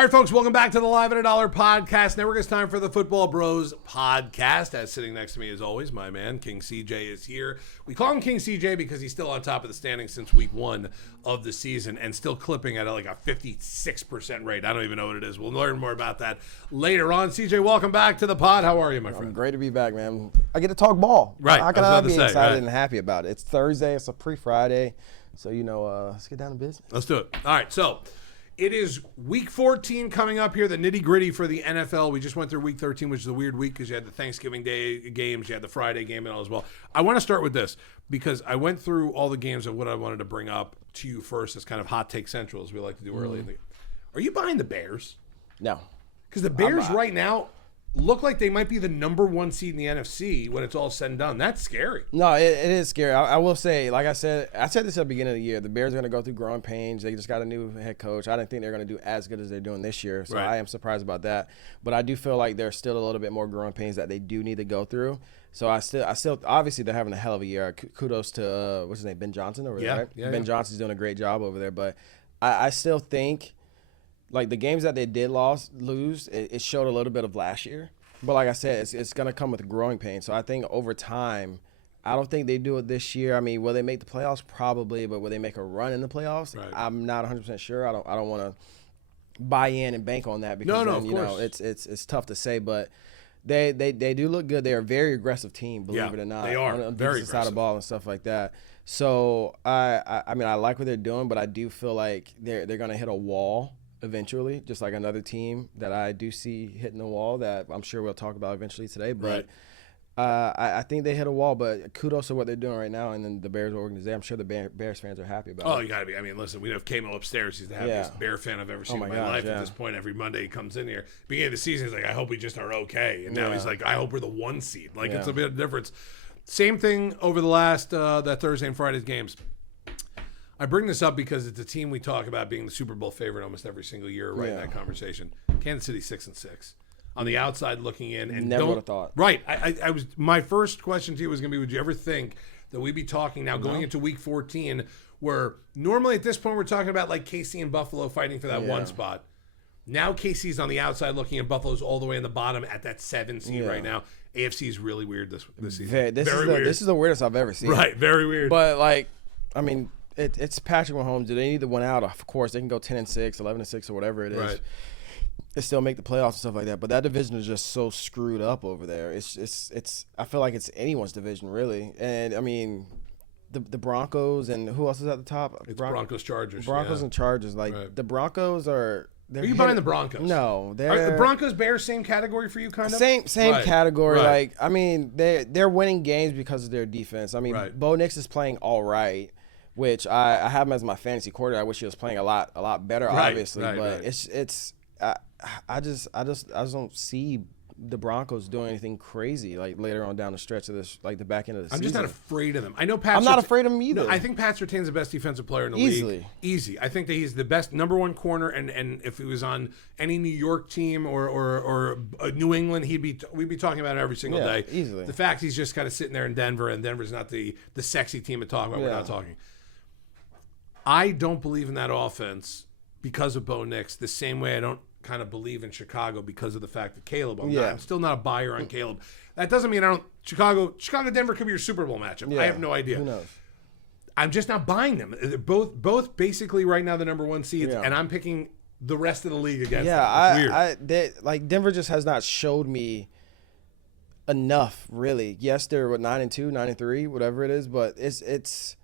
All right, folks, welcome back to the Live at a Dollar podcast network. It's time for the Football Bros podcast. As sitting next to me, as always, my man, King CJ, is here. We call him King CJ because he's still on top of the standings since week 1 of the season and still clipping at like a 56% rate. I don't even know what it is. We'll learn more about that later on. CJ, welcome back to the pod. How are you, my friend? Great to be back, man. I get to talk ball. Right. How can I be excited and happy about it? It's Thursday. It's a pre-Friday. So, let's get down to business. Let's do it. All right, so it is week 14 coming up here, the nitty-gritty for the NFL. We just went through week 13, which is a weird week because you had the Thanksgiving Day games, you had the Friday game and all as well. I want to start with this because I went through all the games of what I wanted to bring up to you first as kind of hot take central, as we like to do early in the game. Are you buying the Bears? No. Because the Bears right now look like they might be the number 1 seed in the NFC when it's all said and done. That's scary. No, it is scary. I will say, like I said this at the beginning of the year, the Bears are going to go through growing pains. They just got a new head coach. I didn't think they're going to do as good as they're doing this year, so I am surprised about that. But I do feel like there's still a little bit more growing pains that they do need to go through. So I still obviously they're having a hell of a year. Kudos to what's his name, Ben Johnson over there, right? Yeah, Ben Johnson's doing a great job over there. But I still think like the games that they did lose, it showed a little bit of last year. But like I said, it's going to come with growing pains. So I think over time, I don't think they do it this year. I mean, will they make the playoffs? Probably. But will they make a run in the playoffs? Right. I'm not 100% sure. I don't want to buy in and bank on that because it's tough to say. But they do look good. They're a very aggressive team, believe it or not. They are. On Very aggressive side of the ball and stuff like that. So I mean, I like what they're doing, but I do feel like they're going to hit a wall eventually, just like another team that I do see hitting the wall that I'm sure we'll talk about eventually today. But I think they hit a wall, but kudos to what they're doing right now. And then the Bears organization, I'm sure the Bears fans are happy about it. Oh, you got to be. I mean, listen, we have Kamo upstairs. He's the happiest Bear fan I've ever seen in my life at this point. Every Monday he comes in here. Beginning of the season, he's like, I hope we just are okay. And now he's like, I hope we're the 1 seed. Like, it's a bit of a difference. Same thing over the last that Thursday and Friday's games. I bring this up because it's a team we talk about being the Super Bowl favorite almost every single year, right? In that conversation, Kansas City 6-6, on the outside looking in, and never would have thought. Right, I was. My first question to you was going to be: would you ever think that we'd be talking now going into Week 14, where normally at this point we're talking about like KC and Buffalo fighting for that 1 spot? Now KC's on the outside looking, and Buffalo's all the way in the bottom at that 7 seed right now. AFC is really weird this season. This is the weirdest I've ever seen. Right, very weird. But like, I mean. It's Patrick Mahomes. Do they need to win out? Of course, they can go 10-6, 11-6, or whatever it is. Right. They still make the playoffs and stuff like that. But that division is just so screwed up over there. It's. I feel like it's anyone's division really. And I mean, the Broncos and who else is at the top? It's Broncos, Chargers. Broncos and Chargers. Like the Broncos are. Are you buying the Broncos? No, are the Broncos Bears same category for you, kind of. Same category. Right. Like I mean, they're winning games because of their defense. I mean, Bo Nix is playing all right. Which I have him as my fantasy quarterback. I wish he was playing a lot better, obviously. But it's I just don't see the Broncos doing anything crazy like later on down the stretch of this, like the back end of the season. I'm just not afraid of them. I know Pat. I'm not afraid of him either. No, I think Pat Surtain's the best defensive player in the league. Easy. I think that he's the best number 1 corner, and if he was on any New York team or New England, we'd be talking about it every single day. Easily. The fact he's just kind of sitting there in Denver, and Denver's not the sexy team to talk about. We're not talking. I don't believe in that offense because of Bo Nix the same way I don't kind of believe in Chicago because of the fact that Caleb. I'm still not a buyer on Caleb. That doesn't mean I don't. Chicago, Denver could be your Super Bowl matchup. I have no idea. Who knows? I'm just not buying them. They're both basically right now the number 1 seeds, and I'm picking the rest of the league against them. It's weird. Like Denver just has not showed me enough, really. Yes, they're 9-2, 9-3, whatever it is, but it's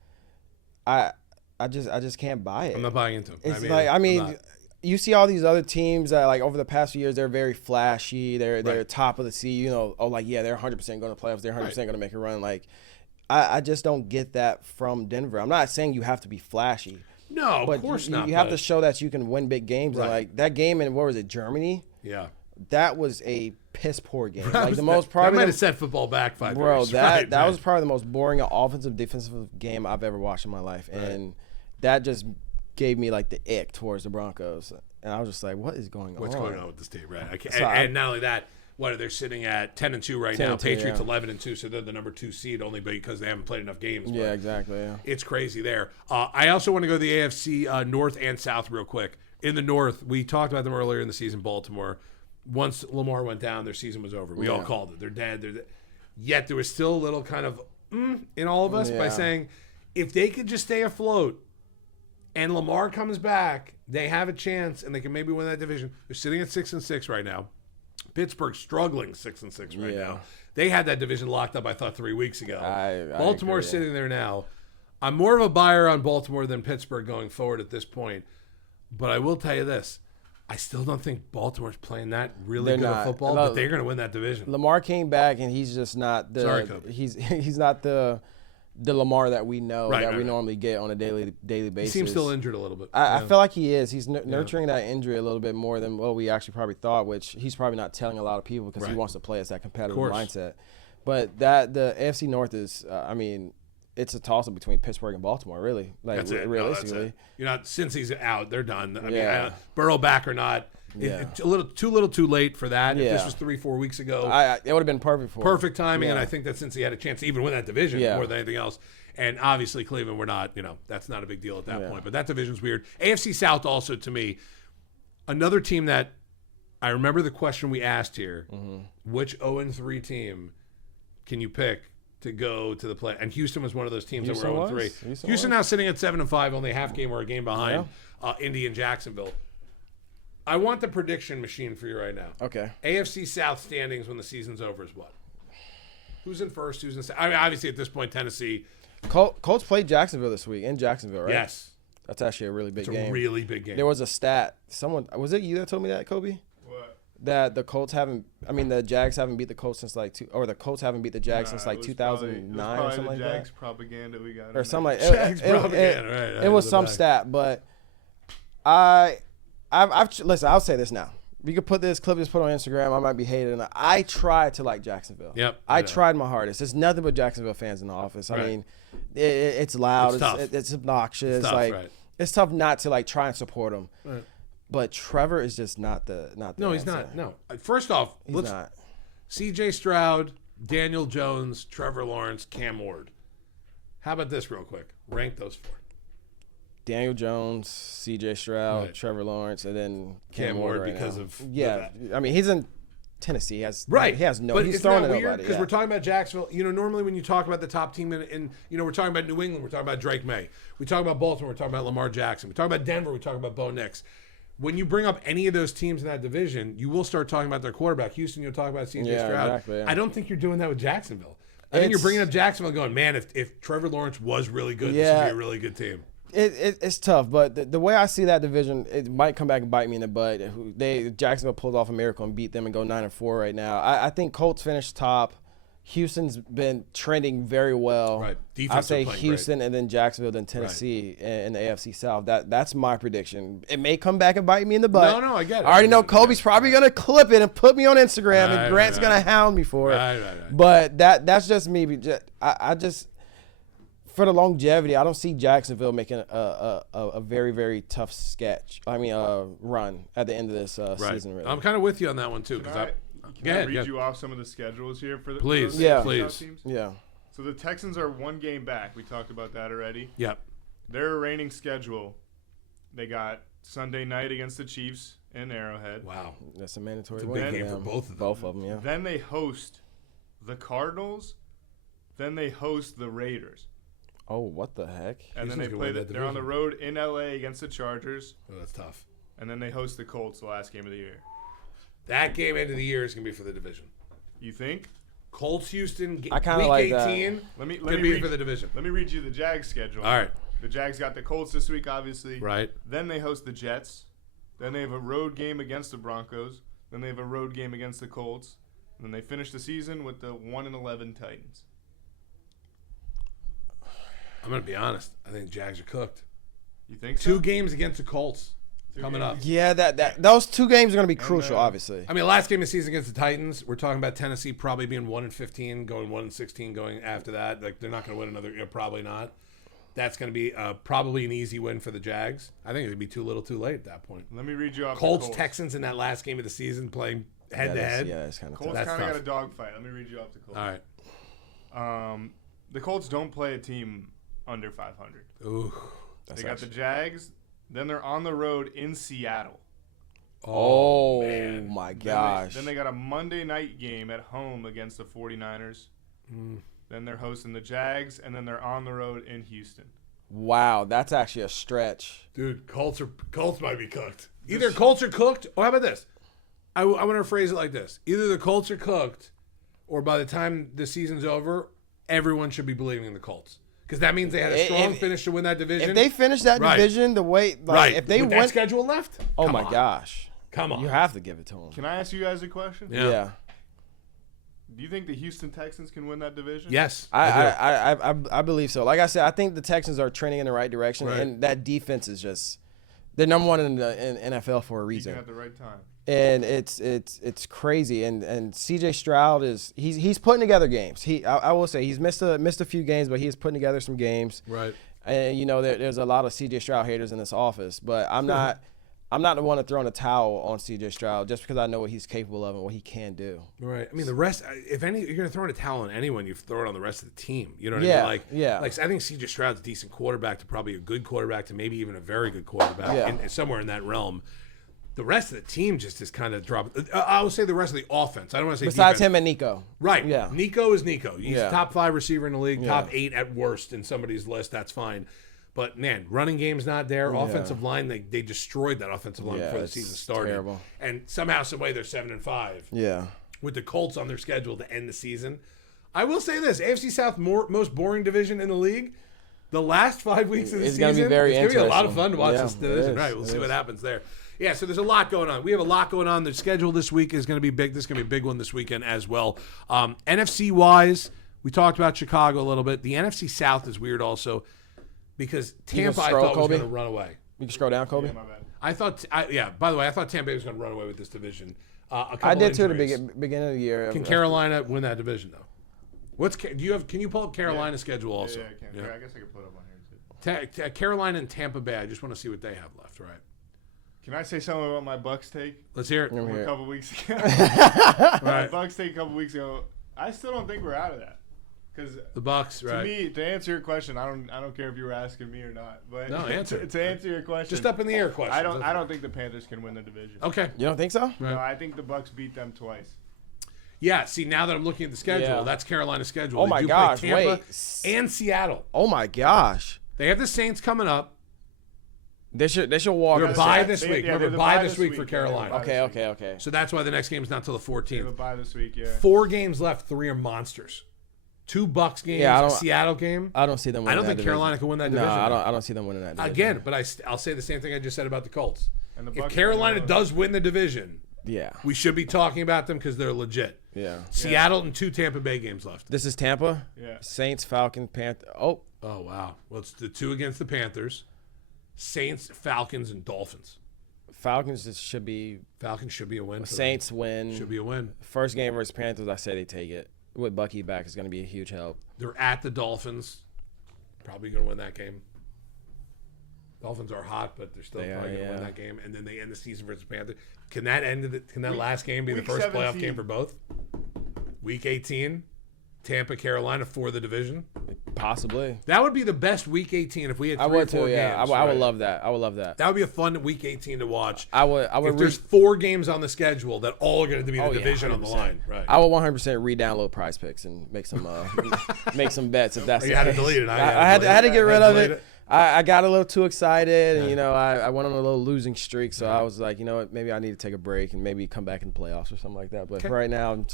I just can't buy it. I'm not buying into it. It's you see all these other teams that like over the past few years they're very flashy. They're top of the sea. They're 100% going to playoffs. They're 100% going to make a run. Like I just don't get that from Denver. I'm not saying you have to be flashy. No, of course not. You have to show that you can win big games. And like that game in what was it, Germany? Yeah. That was a piss poor game. That might have set football back 5 years. That was probably the most boring offensive defensive game I've ever watched in my life. And that just gave me like the ick towards the Broncos, and I was just like, "What is going on? What's going on with this team?" Right? And not only that, they're sitting at 10-2 right now. Patriots 11-2, so they're the number 2 seed only because they haven't played enough games. Yeah, exactly. Yeah. It's crazy there. I also want to go to the AFC North and South real quick. in the North, we talked about them earlier in the season. Baltimore, once Lamar went down, their season was over. We all called it. They're dead. Yet there was still a little kind of in all of us by saying, if they could just stay afloat and Lamar comes back, they have a chance and they can maybe win that division. They're sitting at 6-6 right now. Pittsburgh struggling 6-6 right now. They had that division locked up, I thought, 3 weeks ago. Baltimore's sitting there now. I'm more of a buyer on Baltimore than Pittsburgh going forward at this point. But I will tell you this. I still don't think Baltimore's playing that really good of football, but they're going to win that division. Lamar came back, and he's just not the. Sorry, Kobe. He's not the Lamar that we know we normally get on a daily basis. He seems still injured a little bit. I feel like he is. He's nurturing that injury a little bit more than what we actually probably thought, which he's probably not telling a lot of people because he wants to play as that competitive mindset. But the AFC North is, it's a toss-up between Pittsburgh and Baltimore, really. Like, that's it. Realistically. No, that's it. You're not, since he's out, they're done. I mean, Burrow back or not, it's a little too late for that. If this was 3-4 weeks ago, it would have been perfect for him. Perfect timing, and I think that since he had a chance to even win that division more than anything else. And obviously Cleveland, we're not, that's not a big deal at that point. But that division's weird. AFC South also, to me, another team that I remember the question we asked here, which 0-3 team can you pick to go to the play? And Houston was one of those teams that were 0-3. Houston now sitting at 7-5, only a half game or a game behind Indy and Jacksonville. I want the prediction machine for you right now. Okay. AFC South standings when the season's over is what? Who's in first? Who's in second? I mean, obviously at this point, Tennessee. Colts played Jacksonville this week in Jacksonville, right? Yes. That's actually a really big game. It's a really big game. There was a stat. Was it you that told me that, Kobe? That the the Jags haven't beat the Colts since the Colts haven't beat the Jags since 2009 or something like that. Jags propaganda we got. Or something like Jags propaganda, right? It was some stat, but listen. I'll say this now. We could put on Instagram. I might be hated. I tried to like Jacksonville. Yep. I tried my hardest. There's nothing but Jacksonville fans in the office. I mean, it's loud. It's obnoxious. It's tough, it's tough not to try and support them. Right. But Trevor is just not the. No, he's not. No. First off, he's not. C.J. Stroud, Daniel Jones, Trevor Lawrence, Cam Ward. How about this real quick? Rank those four. Daniel Jones, C.J. Stroud, Trevor Lawrence, and then Cam Ward because of I mean, he's in Tennessee. He has no. But he's throwing it nobody. Weird because we're talking about Jacksonville. Normally when you talk about the top team in we're talking about New England. We're talking about Drake May. We talk about Baltimore. We're talking about Lamar Jackson. We talk about Denver. We talk about Bo Nix. When you bring up any of those teams in that division, you will start talking about their quarterback. Houston, you'll talk about C.J. Stroud. Exactly, I don't think you're doing that with Jacksonville. I think you're bringing up Jacksonville going, man, if Trevor Lawrence was really good, this would be a really good team. It's tough, but the way I see that division, it might come back and bite me in the butt. Jacksonville pulled off a miracle and beat them and go 9-4 right now. I think Colts finished top. Houston's been trending very well. Right. I say Houston and then Jacksonville, then Tennessee in the AFC South. That's my prediction. It may come back and bite me in the butt. No, I get it. I already know Kobe's probably going to clip it and put me on Instagram, and Grant's going to hound me for it. Right. But that's just me. I just for the longevity, I don't see Jacksonville making a very, very tough run at the end of this season. Really. I'm kind of with you on that one too. Can I read you off some of the schedules here for the please. teams? Yeah. So the Texans are one game back. We talked about that already. Yep. Their reigning schedule, they got Sunday night against the Chiefs in Arrowhead. Wow. That's a mandatory win. Big game for both of them. Both of them, yeah. Then they host the Cardinals. Then they host the Raiders. Oh, what the heck? And then they're on the road in L.A. against the Chargers. Oh, that's tough. And then they host the Colts the last game of the year. That game end of the year is going to be for the division. You think? Colts, Houston, I kind of like 18 let me be for the division. Let me read you the Jags schedule. All right. The Jags got the Colts this week, obviously. Right. Then they host the Jets. Then they have a road game against the Broncos. Then they have a road game against the Colts. And then they finish the season with the 1-11 Titans. I'm going to be honest. I think the Jags are cooked. You think so? 2 games against the Colts coming up. Yeah, those 2 games are going to be crucial, obviously. I mean, last game of the season against the Titans, we're talking about Tennessee probably being 1-15, going 1-16, going after that. Like, they're not going to win another, probably not. That's going to be probably an easy win for the Jags. I think it would be too little too late at that point. Let me read you off Colts, Texans in that last game of the season playing head-to-head. Yeah, it's kind of tough. Colts kind of got a dogfight. Let me read you off the Colts. All right. The Colts don't play a team under 500. Ooh. They got the Jags, Then they're on the road in Seattle. Oh man. My gosh. Then they got a Monday night game at home against the 49ers. Then they're hosting the Jags, and then they're on the road in Houston. Wow, that's actually a stretch. Dude, Colts might be cooked. Either Colts are cooked, or how about this? I want to phrase it like this. Either the Colts are cooked, or by the time the season's over, everyone should be believing in the Colts. Because that means they had a strong finish to win that division. If they finish that division the way, if they with win, that schedule left, oh my gosh, come on, you have to give it to them. Can I ask you guys a question? Yeah. Do you think the Houston Texans can win that division? Yes, I believe so. Like I said, I think the Texans are trending in the right direction, and that defense is just they're number one in the NFL for a reason. Peaking at the right time. And it's crazy. And CJ Stroud he's putting together games. I will say he's missed a few games, but he's putting together some games. Right. And there's a lot of CJ Stroud haters in this office, but I'm not the one to throw in a towel on CJ Stroud just because I know what he's capable of and what he can do. Right. I mean, the rest, if any, you're going to throw in a towel on anyone, you throw it on the rest of the team. You know what I mean? Like, I think CJ Stroud's a decent quarterback to probably a good quarterback to maybe even a very good quarterback, somewhere in that realm. The rest of the team just is kind of dropping. I would say the rest of the offense. I don't want to say besides defense. him and Nico. Right. Yeah. Nico is Nico. He's a top 5 receiver in the league, top 8 at worst in somebody's list. That's fine. But, man, running game's not there. Offensive line, they destroyed that offensive line before the season started. Terrible. And somehow, some way, they're 7-5. Yeah. With the Colts on their schedule to end the season. I will say this. AFC South, most boring division in the league. The last 5 weeks of the season, it's going to be a lot of fun to watch this division. Right, we'll see what happens there. Yeah, so there's a lot going on. We have a lot going on. The schedule this week is going to be big. This is going to be a big one this weekend as well. NFC-wise, we talked about Chicago a little bit. The NFC South is weird also because Tampa, I thought, was going to run away. You can scroll down, Kobe. Yeah, my bad. I thought, by the way, I thought Tampa Bay was going to run away with this division. I did too at the beginning of the year. Can Carolina win that division though? Can you pull up Carolina's schedule also? Yeah, I can. Yeah. I guess I can put it up on here too. Carolina and Tampa Bay. I just want to see what they have left. Right. Can I say something about my Bucks take? Let's hear it. A couple weeks ago. My Bucks take a couple weeks ago. I still don't think we're out of that. Because the Bucks, right? To me, to answer your question, I don't care if you were asking me or not. But no, answer. To answer your question, just up in the air question. I don't think the Panthers can win the division. Okay. You don't think so? Right. No, I think the Bucks beat them twice. Yeah. See, now that I'm looking at the schedule, that's Carolina's schedule. Oh my gosh! Play Tampa wait. And Seattle. Oh my gosh! They have the Saints coming up. They should walk. They're bye this week. Remember, bye this week for Carolina. Okay. So that's why the next game's not until the 14th. They have a bye this week, yeah. 4 games left. 3 are monsters. 2 Bucks games. A Seattle game. I don't see them winning. I don't think Carolina can win that division. No, I don't see them winning that division. Again, but I'll say the same thing I just said about the Colts. And if Carolina does win the division, we should be talking about them because they're legit. Yeah. Seattle and 2 Tampa Bay games left. This is Tampa. Yeah. Saints, Falcons, Panthers. Oh wow. Well, it's the 2 against the Panthers. Saints, Falcons, and Dolphins. Falcons should be a win. Saints win. Should be a win. First game versus Panthers, I say they take it. With Bucky back, is going to be a huge help. They're at the Dolphins. Probably going to win that game. Dolphins are hot, but they're still probably going to win that game. And then they end the season versus Panthers. Can that last game be the first 17. Playoff game for both? Week 18, Tampa, Carolina for the division. Possibly. That would be the best Week 18 if we had 3 or 4 games. I would love that. That would be a fun Week 18 to watch. I would. If there's 4 games on the schedule that all are going to be the division on the line. Right. I would 100% re-download Prize Picks and make some make some bets if that's the case. You had to delete it. I had to get rid of it. I got a little too excited, and I went on a little losing streak, so I was like, you know what, maybe I need to take a break and maybe come back in the playoffs or something like that. But right now, I'm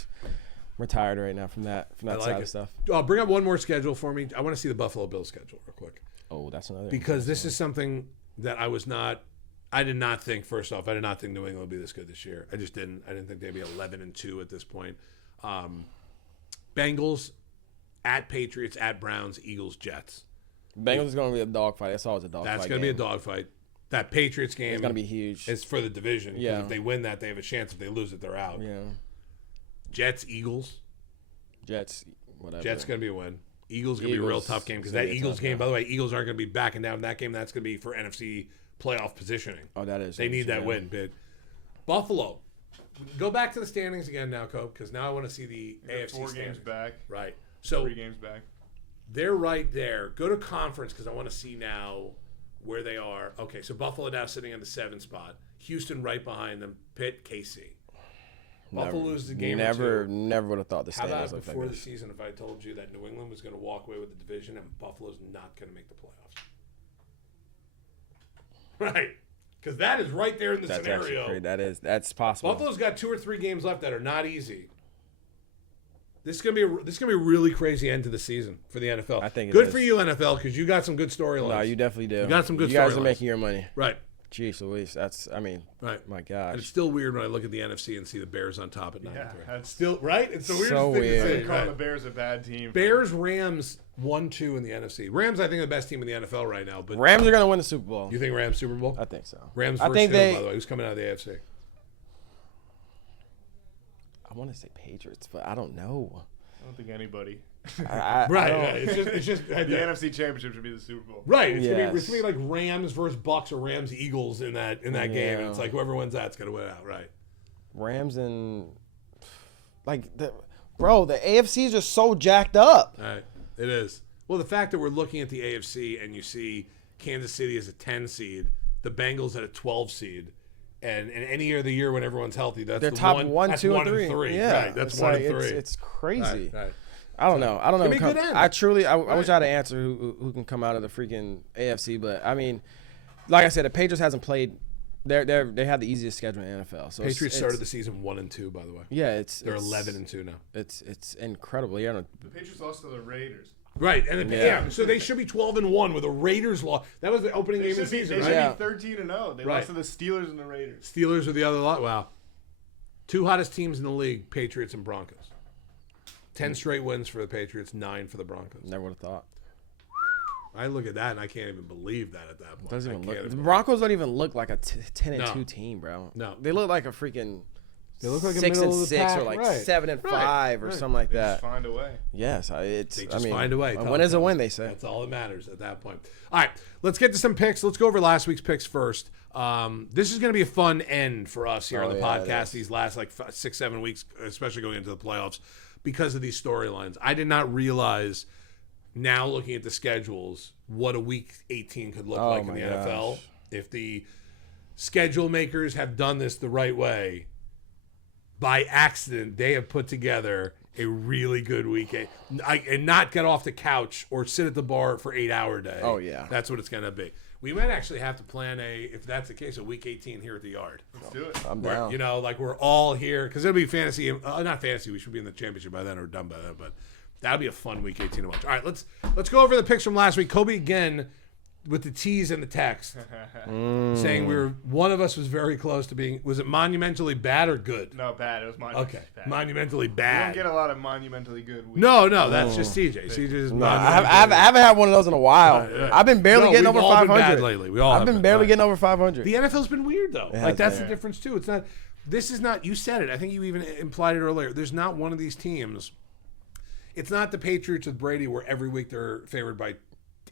retired right now from that side of stuff. I'll bring up one more schedule for me. I want to see the Buffalo Bills schedule real quick. Oh, that's another. Because this is something that I did not think. First off, I did not think New England would be this good this year. I just didn't. I didn't think they'd be 11-2 at this point. Bengals at Patriots at Browns, Eagles, Jets. Bengals is going to be a dogfight. That's always a dogfight. That's going to be a dogfight. That Patriots game is going to be huge. It's for the division. Yeah. If they win that, they have a chance. If they lose it, they're out. Yeah. Jets, Eagles. Jets, whatever. Jets going to be a win. Eagles going to be a real tough game because that Eagles game, by the way, Eagles aren't going to be backing down in that game. That's going to be for NFC playoff positioning. Oh, that is. They need that win, bid. Buffalo. Go back to the standings again now, Cope, because now I want to see the AFC 4 standings. games back. Right. So 3 games back. They're right there. Go to conference because I want to see now where they are. Okay, so Buffalo now sitting in the 7th spot. Houston right behind them. Pitt, KC. Buffalo loses the game. Never would have thought the How standings about like before that. the season if I told you that New England was going to walk away with the division and Buffalo's not going to make the playoffs? Right. Because that is right there in the scenario. That's possible. Buffalo's got 2 or 3 games left that are not easy. This is gonna be a really crazy end to the season for the NFL. I think good for you, NFL, because you got some good storylines. No, you definitely do. You got some good storylines. You guys are making your money. Right. Jeez Louise, right. My gosh. And it's still weird when I look at the NFC and see the Bears on top at 9-3. Yeah, that's still right. It's the weirdest so thing weird. to say. They call Right. the Bears a bad team. Bears, Rams, 1-2 in the NFC. Rams, I think, are the best team in the NFL right now. But Rams are gonna win the Super Bowl. you think Rams Super Bowl? I think so. Rams I versus think who, they. by the way, who's coming out of the AFC? I want to say Patriots, but I don't know. I don't think anybody. I Right. don't- It's just The NFC Championship should be the Super Bowl. right. It's gonna Yes. be like Rams versus Bucks or Rams Eagles in that game. And it's like whoever wins that's gonna win out. Right. Rams and the AFC is just so jacked up. All right. It is. Well, the fact that we're looking at the AFC and you see Kansas City as a 10 seed, the Bengals at a 12 seed, and any year of the year when everyone's healthy, that's They're the top one, that's 2, and 3. Yeah, Right. That's it's 1 like, and 3. It's crazy. Right. I don't know. It's gonna be a good end. I truly, I wish I had an answer who can come out of the freaking AFC. But I mean, like I said, the Patriots hasn't played. They have the easiest schedule in the NFL. So Patriots started the season 1-2, by the way. Yeah, They're 11-2 now. It's incredible. Yeah, The Patriots lost to the Raiders. Right, and so they should be 12-1 with a Raiders loss. That was the opening game of the season, They right? should be 13-0. They Right. lost to the Steelers and the Raiders. Steelers are the other lot. Wow. 2 hottest teams in the league, Patriots and Broncos. 10 straight wins for the Patriots, 9 for the Broncos. Never would have thought. I look at that and I can't even believe that at that point. Doesn't even I look. can't The even- Broncos don't even look like a 10-2 No. team, bro. No. They look like a freaking. They look like a 6 middle and of the 6 pack, or like right. 7-5 or Right. something like They that. just find a way. Yes, They just mean, find a way. A win is a win, they say. That's all that matters at that point. All right, let's get to some picks. Let's go over last week's picks first. This is going to be a fun end for us here on the yeah, it podcast is. these last 6-7 weeks, especially going into the playoffs, because of these storylines. I did not realize, now looking at the schedules, what a week 18 could look like in my the NFL. gosh. If the schedule makers have done this the right way, by accident, they have put together a really good weekend and not get off the couch or sit at the bar for 8-hour day. Oh, yeah. That's what it's going to be. We might actually have to plan if that's the case, a week 18 here at the Yard. Let's do it. I'm Where, down. we're all here because it'll be fantasy. Not fantasy. We should be in the championship by then or done by then, but that'll be a fun week 18 to watch. All right, let's go over the picks from last week. Kobe again with the tease and the text saying one of us was very close to being. Was it monumentally bad or good? No, bad. It was monumentally bad. Monumentally You bad. don't get a lot of monumentally good weeks. No, that's just CJ. CJ's No, I haven't had one of those in a while. Right. I've been barely getting we've over all been 500 bad lately. We all I've have been been, barely right. getting over 500. The NFL's been weird though. has Like that's been. the difference too. It's not. This is not. You said it. I think you even implied it earlier. There's not one of these teams. It's not the Patriots with Brady where every week they're favored by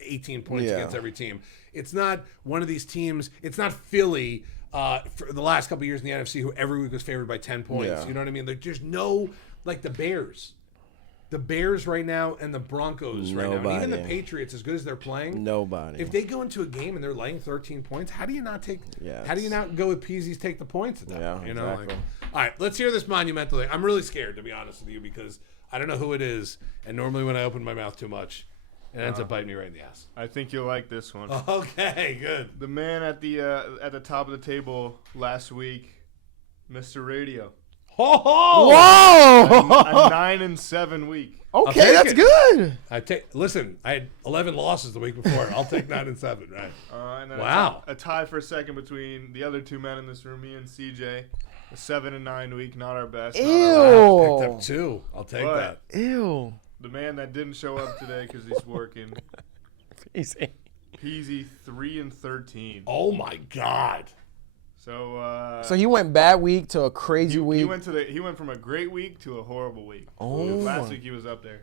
18 points Yeah. against every team. It's not one of these teams. It's not Philly for the last couple of years in the NFC who every week was favored by 10 points. Yeah. You know what I mean? Like there's no like the Bears. The Bears right now and the Broncos right now. And even the Nobody. Patriots, as good as they're playing, Nobody. if they go into a game and they're laying 13 points, how do you not take? Yeah, how do you not go with Peasy's take the points at that Yeah, point? You know, exactly. all right, let's hear this monumental thing. I'm really scared to be honest with you because I don't know who it is, and normally when I open my mouth too much, it ends up biting me right in the ass. I think you'll like this one. Okay, good. The man at the top of the table last week, Mr. Radio. Ho ho! Whoa! A 9-7 week. take Okay, that's it. good. Listen. I had 11 losses the week before. I'll take 9-7. Right. And then Wow. a tie for second between the other two men in this room, me and CJ. A 7-9 week, not our best. not our last. Picked up 2. I'll take But- that. Ew. The man that didn't show up today because he's working. Easy. Peasy 3-13. Oh my God. So So he went bad week to a crazy week. he went from a great week to a horrible week. Oh. Last week he was up there.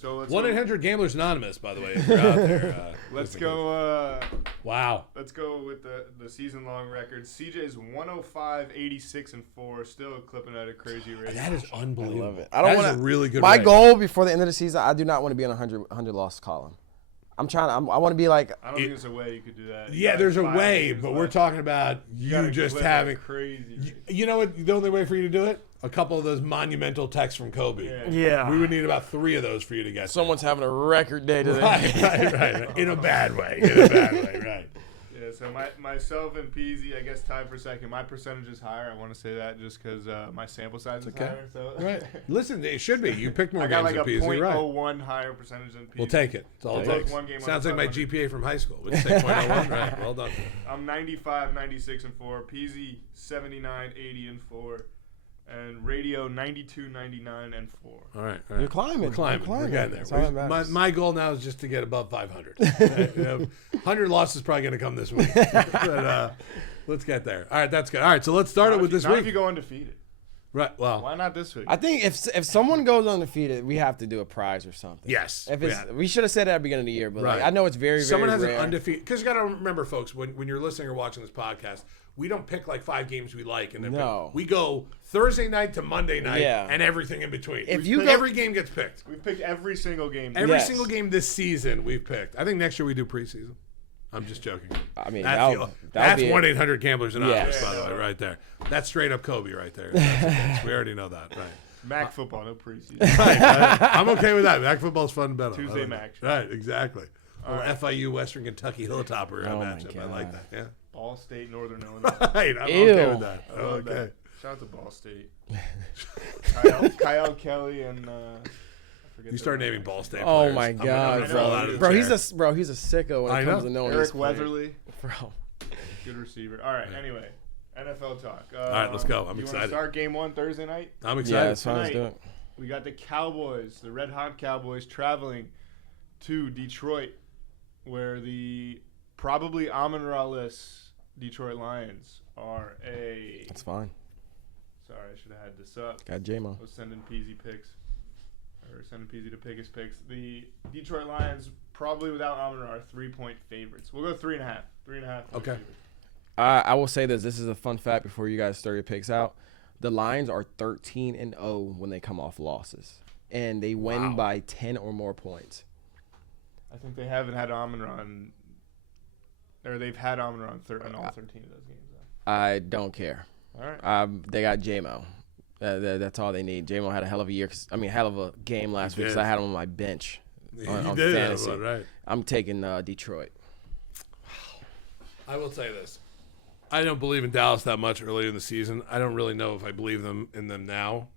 So let's 1-800-GAMBLERS Anonymous, by the way, if you're out there. Let's go. Wow. Let's go with the season long record. CJ's 105-86-4, still clipping at a crazy rate. That is unbelievable. I love it. I don't That is want a really good My rate. goal before the end of the season, I do not want to be in a 100 loss column. I want to be like. I don't think there's a way you could do that. Yeah, there's a way, but we're talking about you just having crazy. You know what? The only way for you to do it? A couple of those monumental texts from Kobe. Yeah. We would need about 3 of those for you to get. Someone's having a record day today. Right. In a bad way. Right. Yeah, so myself and Peasy, I guess, tied for second. My percentage is higher. I want to say that just because my sample size is higher. So. Right. Listen, it should be. You picked more I got games like than Peasy, right? 0.01 higher percentage than Peasy. We'll take it. It's all it takes. Sounds like my GPA from high school. Would you say 0.01? Right. Well done. I'm 95, 96, and 4. Peasy, 79, 80, and 4. And Radio 92, 99, and 4. All right. You're climbing. We're climbing. We're getting there. That's all that matters. My goal now is just to get above 500. 100 losses is probably going to come this week. But let's get there. All right, that's good. All right, so let's start it with this week. week. If you go undefeated. Right. Well, why not this week? I think if someone goes undefeated, we have to do a prize or something. Yes. We should have said that at the beginning of the year, but right. I know it's very, very someone has rare. an undefeated, because you got to remember, folks, when you're listening or watching this podcast, we don't pick like 5 games we like, and then we go Thursday night to Monday night, and everything in between. Every game gets picked. We've picked every single game. Every single game this season we've picked. I think next year we do preseason. I'm just joking. I mean, that's 1-800 Gamblers Anonymous, by the way, right. right there. That's straight up Kobe right there. We already know that, right? MAC football, no preseason. Right. I'm okay with that. MAC football's fun to bet on. Tuesday MAC. Right, exactly. FIU Western Kentucky Hilltopper matchup. I like that. Yeah. Ball State, Northern Illinois. Right, I'm okay with that. Okay. That. Shout out to Ball State. Kyle Kelly and you start naming Ball State players. players. Oh my god, bro! He's a sicko when it comes to knowing Eric Weatherly, bro. Good receiver. All right. Anyway, NFL talk. All right, let's go. I'm excited. You want to start game 1 Thursday night? I'm excited. Yeah, that's fine. Let's do it. We got the Cowboys, the Red Hot Cowboys, traveling to Detroit, where the probably Amon-Ra-less Detroit Lions are a. That's fine. Sorry, I should have had this up. Got J-Mo. I was sending Peasy picks. Or sending Peasy to pick his picks. The Detroit Lions, probably without Amon-Ra, are 3-point favorites. We'll go 3.5. 3.5. Okay. I will say this. This is a fun fact before you guys throw your picks out. The Lions are 13-0 when they come off losses. And they win by 10 or more points. I think they haven't had Amon-Ra or they've had Amon-Ra in all 13 of those games. Though. I don't care. All right. They got J-Mo. That's all they need. J-Mo had a hell of a year. Hell of a game last week because I had him on my bench on fantasy. Right. I'm taking Detroit. I will say this. I don't believe in Dallas that much early in the season. I don't really know if I believe in them now.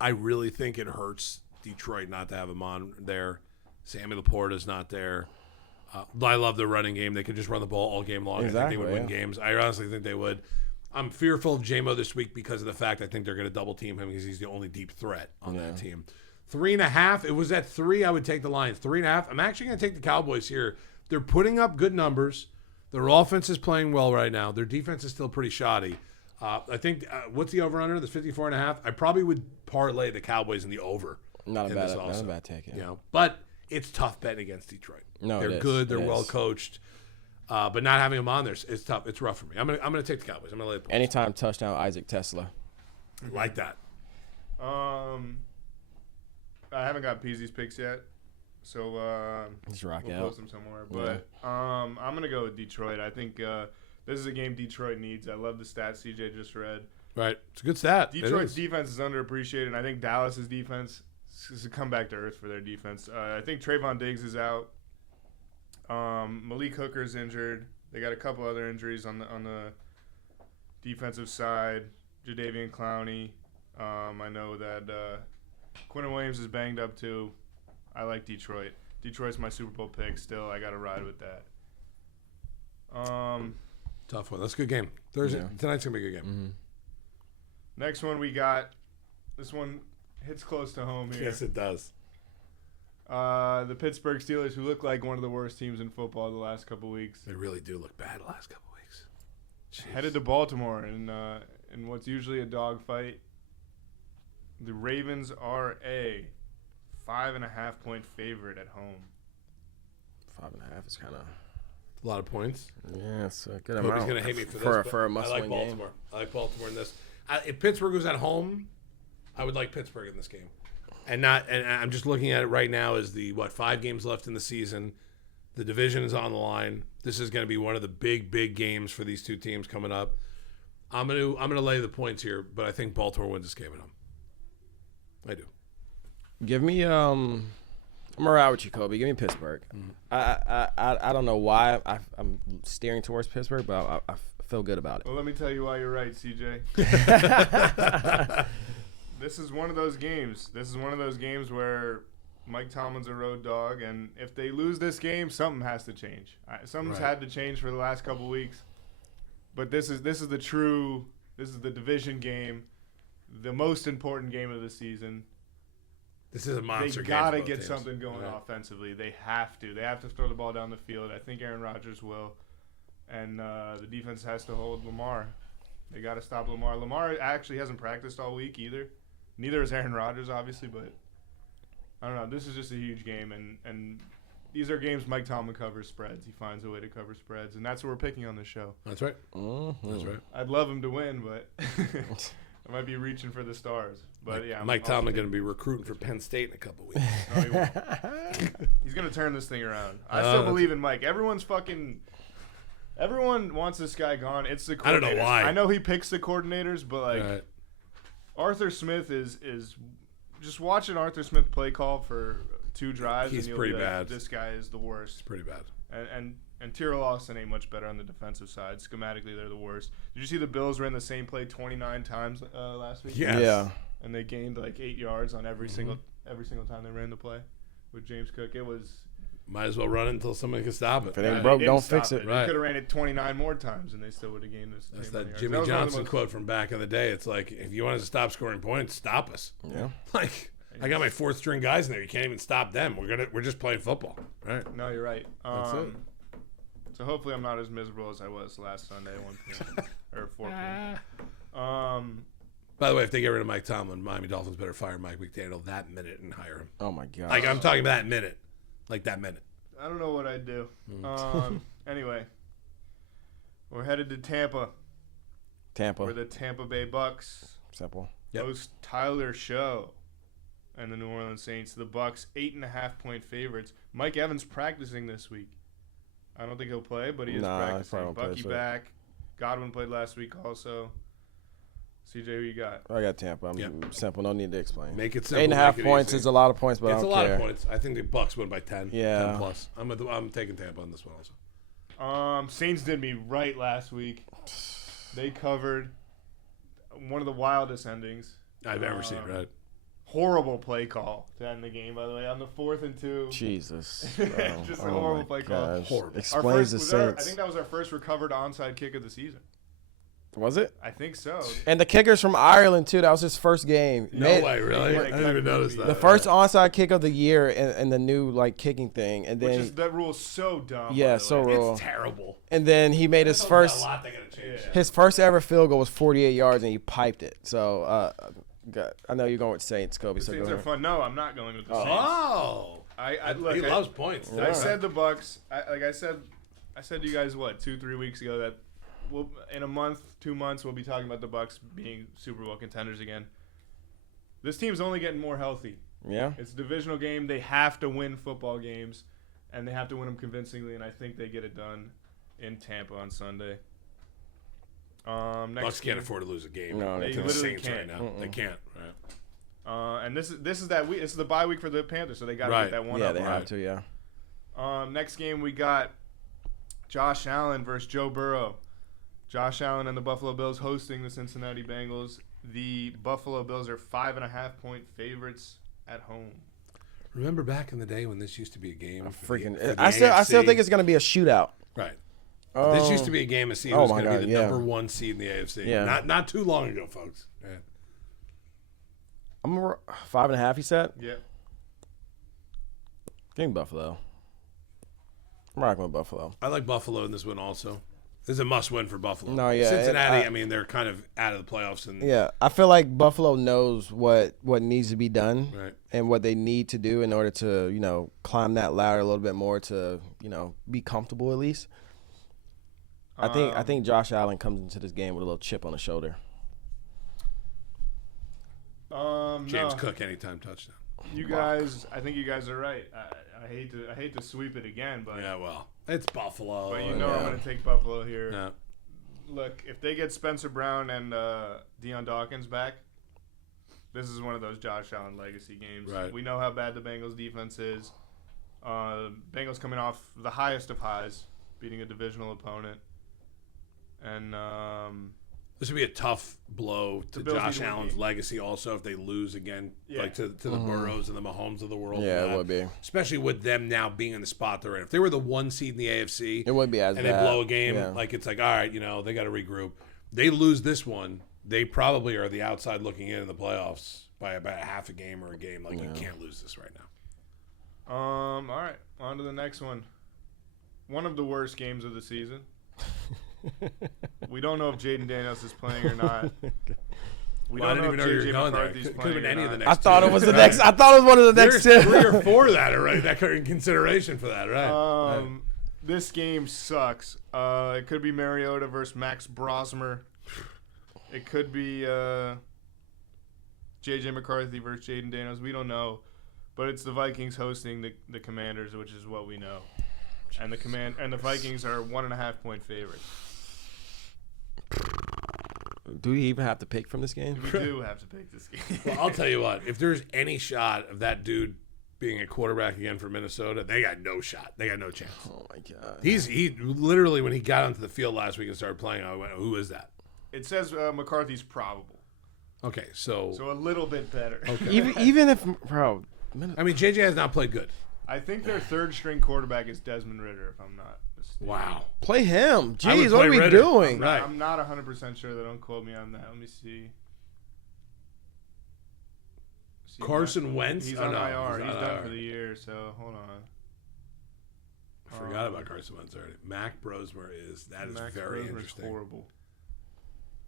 I really think it hurts Detroit not to have him on there. Sammy Laporta's not there. I love their running game. They could just run the ball all game long. Exactly, I think they would win games. I honestly think they would. I'm fearful of J-Mo this week because of the fact I think they're going to double team him because he's the only deep threat on that team. 3.5. It was at 3. I would take the Lions. 3.5. I'm actually going to take the Cowboys here. They're putting up good numbers. Their offense is playing well right now. Their defense is still pretty shoddy. I think what's the over/under? There's 54.5. I probably would parlay the Cowboys in the over. Not a bad take. Yeah. But it's tough betting against Detroit. No, they're good. They're well coached. But not having them on there, it's tough. It's rough for me. I'm gonna take the Cowboys. I'm gonna lay the points. Anytime touchdown, Isaac Tesla. Like that. I haven't got Peasy's picks yet, so just rock we'll out. post them somewhere. But I'm gonna go with Detroit. I think this is a game Detroit needs. I love the stats CJ just read. Right, it's a good stat. Detroit's defense is underappreciated, and I think Dallas's defense is a come back to earth for their defense. I think Trayvon Diggs is out. Malik Hooker's injured. They got a couple other injuries on the defensive side. Jadeveon Clowney. I know that Quinton Williams is banged up too. I like Detroit. Detroit's my Super Bowl pick. Still, I got to ride with that. Tough one. That's a good game. Tonight's gonna be a good game. Mm-hmm. Next one we got. This one hits close to home here. Yes, it does. The Pittsburgh Steelers, who look like one of the worst teams in football the last couple weeks. They really do look bad the last couple weeks. Jeez. Headed to Baltimore in what's usually a dogfight. The Ravens are a 5.5-point favorite at home. 5.5 is kind of a lot of points. Yeah, it's a good amount. Hope's going to hate me for this. For a must-win game. I like Baltimore in this. If Pittsburgh was at home, I would like Pittsburgh in this game. And I'm just looking at it right now as the 5 games left in the season. The division is on the line. This is going to be one of the big games for these two teams coming up. I'm gonna lay the points here, but I think Baltimore wins this game at home. I do. Give me I'm around with you, Kobe. Give me Pittsburgh. I don't know why I'm steering towards Pittsburgh, but I feel good about it. Well, let me tell you why you're right, CJ. This is one of those games. This is one of those games where Mike Tomlin's a road dog, and if they lose this game, something has to change. Something's had to change for the last couple weeks. But this is the division game, the most important game of the season. This is a monster game. They got to get something going offensively. They have to. They have to throw the ball down the field. I think Aaron Rodgers will. And the defense has to hold Lamar. They got to stop Lamar. Lamar actually hasn't practiced all week either. Neither is Aaron Rodgers, obviously, but I don't know. This is just a huge game, and these are games Mike Tomlin covers spreads. He finds a way to cover spreads, and that's what we're picking on this show. That's right. Mm-hmm. That's right. I'd love him to win, but I might be reaching for the stars. But yeah, Mike Tomlin going to be recruiting for Penn State in a couple weeks. No, he won't. He's going to turn this thing around. I still believe in Mike. Everyone wants this guy gone. It's the coordinators. I don't know why. I know he picks the coordinators, but Arthur Smith is just watching Arthur Smith play call for 2 drives. He's and pretty bad. This guy is the worst. He's pretty bad. And Tyrell Austin ain't much better on the defensive side. Schematically, they're the worst. Did you see the Bills ran the same play 29 times last week? Yes. Yeah. And they gained like 8 yards on every single time they ran the play with James Cook. It was. Might as well run it until somebody can stop it. If it ain't broke, don't fix it. They could have ran it 29 more times, and they still would have gained this. That's that Jimmy Johnson quote from back in the day. It's like, if you want us to stop scoring points, stop us. Yeah. Like, I got my 4th string guys in there. You can't even stop them. We're just playing football, right? No, you're right. That's it. So hopefully I'm not as miserable as I was last Sunday at 1 p.m. or 4 p.m. By the way, if they get rid of Mike Tomlin, Miami Dolphins better fire Mike McDaniel that minute and hire him. Oh my God. Like, I'm talking about that minute. Like that minute. I don't know what I'd do. Anyway, we're headed to Tampa. Where the Tampa Bay Bucks Simple. host Tyler Show and the New Orleans Saints. The Bucks 8.5-point favorites. Mike Evans practicing this week. I don't think he'll play, but he is practicing. Bucky back. Godwin played last week also. CJ, who you got? I got Tampa. Simple. No need to explain. Make it simple. 8.5 points is a lot of points, but I don't care. It's a lot of points. I think the Bucks win by 10. Yeah. 10 plus. I'm taking Tampa on this one also. Saints did me right last week. They covered one of the wildest endings I've ever seen, right? Horrible play call to end the game, by the way, on the 4th and 2. Jesus. Just a horrible play call. Horrible. Explains the Saints. I think that was our first recovered onside kick of the season. Was it? I think so. And the kicker's from Ireland, too. That was his first game. No way, really? I didn't even notice that. The first onside kick of the year and the new, kicking thing. And then that rule is so dumb. Yeah, so wrong. It's terrible. And then he made his first A lot they gotta change. his first ever field goal was 48 yards, and he piped it. So, I know you're going with Saints, Kobe. The Saints are fun. No, I'm not going with the Saints. Oh. Look, he loves points. I said the Bucks. I said to you guys, 2-3 weeks ago that in a month, 2 months, we'll be talking about the Bucks being Super Bowl contenders again. This team's only getting more healthy. Yeah. It's a divisional game. They have to win football games, and they have to win them convincingly, and I think they get it done in Tampa on Sunday. Bucks can't afford to lose a game. No, they the literally Saints can't. right now. They can't. Right. And this is that week. This is the bye week for the Panthers, so they got to get that one Yeah, up. they have to, yeah. Next game, we got Josh Allen versus Joe Burrow. Josh Allen and the Buffalo Bills hosting the Cincinnati Bengals. The Buffalo Bills are 5.5-point favorites at home. Remember back in the day when this used to be a game? I still think it's going to be a shootout. Right. This used to be a game of see who's going to be the number 1 seed in the AFC. Yeah. Not too long ago, folks. Yeah. I'm 5.5. You said? Yeah. Give me Buffalo. I'm rocking with Buffalo. I like Buffalo in this one also. This is a must-win for Buffalo. No, yeah, Cincinnati, they're kind of out of the playoffs. Yeah, I feel like Buffalo knows what needs to be done and what they need to do in order to, climb that ladder a little bit more to, be comfortable at least. I think Josh Allen comes into this game with a little chip on the shoulder. James Cook anytime touchdown. You guys, I think you guys are right. I hate to sweep it again, but yeah, well, it's Buffalo. But I'm going to take Buffalo here. Yeah. Look, if they get Spencer Brown and Deion Dawkins back, this is one of those Josh Allen legacy games. Right. We know how bad the Bengals defense is. Bengals coming off the highest of highs, beating a divisional opponent, and this would be a tough blow to Josh Allen's legacy also if they lose again, like to the Burrows and the Mahomes of the world. Yeah, it would be. Especially with them now being in the spot they're in. If they were the 1 seed in the AFC, it would be as and they blow a game, like it's like, all right, they got to regroup. They lose this one, they probably are the outside looking in the playoffs by about half a game or a game. Like you can't lose this right now. All right, on to the next one. One of the worst games of the season. We don't know if Jaden Daniels is playing or not. We don't know if JJ McCarthy's playing or not. I thought it was the next. I thought it was one of the next two. 3 or 4 that are right. That in consideration for that, right? This game sucks. It could be Mariota versus Max Brosmer. It could be JJ McCarthy versus Jaden Daniels. We don't know, but it's the Vikings hosting the Commanders, which is what we know. And the Vikings are 1.5 point favorites. Do we even have to pick from this game? We do have to pick this game. Well, I'll tell you what. If there's any shot of that dude being a quarterback again for Minnesota, they got no shot. They got no chance. Oh my god. He literally, when he got onto the field last week and started playing, I went, "Who is that?" It says McCarthy's probable. Okay, so a little bit better. Okay. even if I mean, JJ has not played good. I think their third string quarterback is Desmond Ritter, if I'm not mistaken. Wow. Play him. Jeez, what are we doing? I'm not 100% sure. Don't quote me on that. Let me see. Carson Wentz? He's on IR. He's done for the year, so hold on. I forgot about Carson Wentz already. Mac Brosmer is very interesting. Horrible.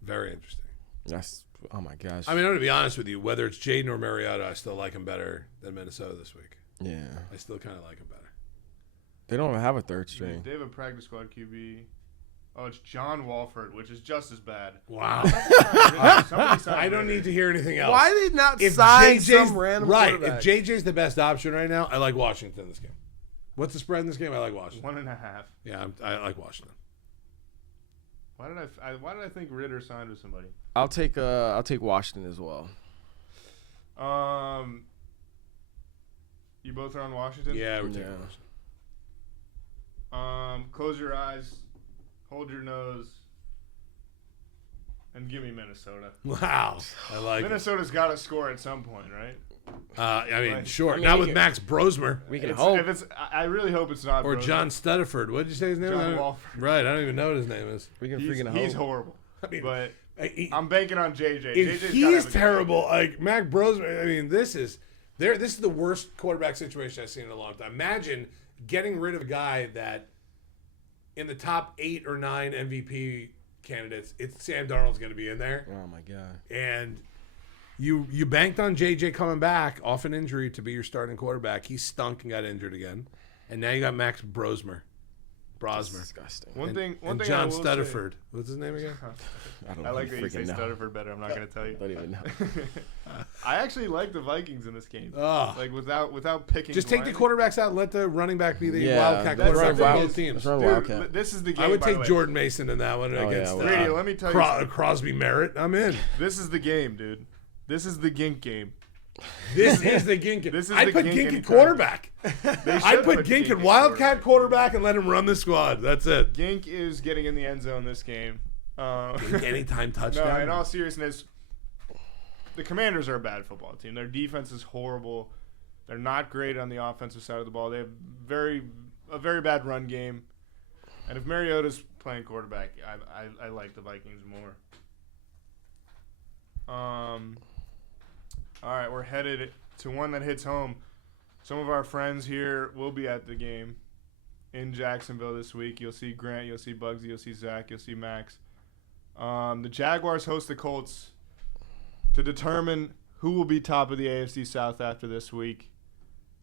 Very interesting. That's oh my gosh. I mean, I'm going to be honest with you. Whether it's Jaden or Mariota, I still like him better than Minnesota this week. Yeah. I still kind of like him better. They don't have a third string. They have a practice squad QB. Oh, it's John Walford, which is just as bad. Wow. I don't need to hear anything else. Why did not sign some random quarterback? If JJ's the best option right now, I like Washington in this game. What's the spread in this game? I like Washington. 1.5. Yeah, I like Washington. Why did I think Ritter signed with somebody? I'll take Washington as well. You both are on Washington? Yeah, we're taking Washington. Close your eyes, hold your nose, and give me Minnesota. Wow, I like Minnesota's got to score at some point, right? I mean, sure. Not with Max Brosmer. We can hope. I really hope it's not. Or Brosmer. John Studiford. What did you say his name was? John Walford. Right. I don't even know what his name is. We can freaking hope. He's horrible. I mean, but I'm banking on JJ. If he's terrible, like Mac Brosmer. I mean, this is the worst quarterback situation I've seen in a long time. Imagine getting rid of a guy that in the top 8 or 9 MVP candidates, it's Sam Darnold's going to be in there. Oh my god. And you banked on JJ coming back off an injury to be your starting quarterback. He stunk and got injured again. And now you got Max Brosmer. Disgusting. One thing John Studiford. What's his name again? I like that you say Studiford better. I'm not going to tell you. Don't even know. I actually like the Vikings in this game. Oh. Like without picking. Just take the quarterbacks out and let the running back be the Wildcat that's quarterback for right. both teams. Dude, this is the game. I would take Jordan Mason in that one against Radio, let me tell you Crosby Merritt. I'm in. This is the game, dude. This is the Gink game. This is the Gink. I'd put Gink at quarterback. I'd put Gink at Wildcat quarterback and let him run the squad. That's it. Gink is getting in the end zone this game. Gink anytime touchdown. No, in all seriousness, the Commanders are a bad football team. Their defense is horrible. They're not great on the offensive side of the ball. They have a very bad run game. And if Mariota's playing quarterback, I like the Vikings more. All right, we're headed to one that hits home. Some of our friends here will be at the game in Jacksonville this week. You'll see Grant, you'll see Bugsy, you'll see Zach, you'll see Max. The Jaguars host the Colts to determine who will be top of the AFC South after this week.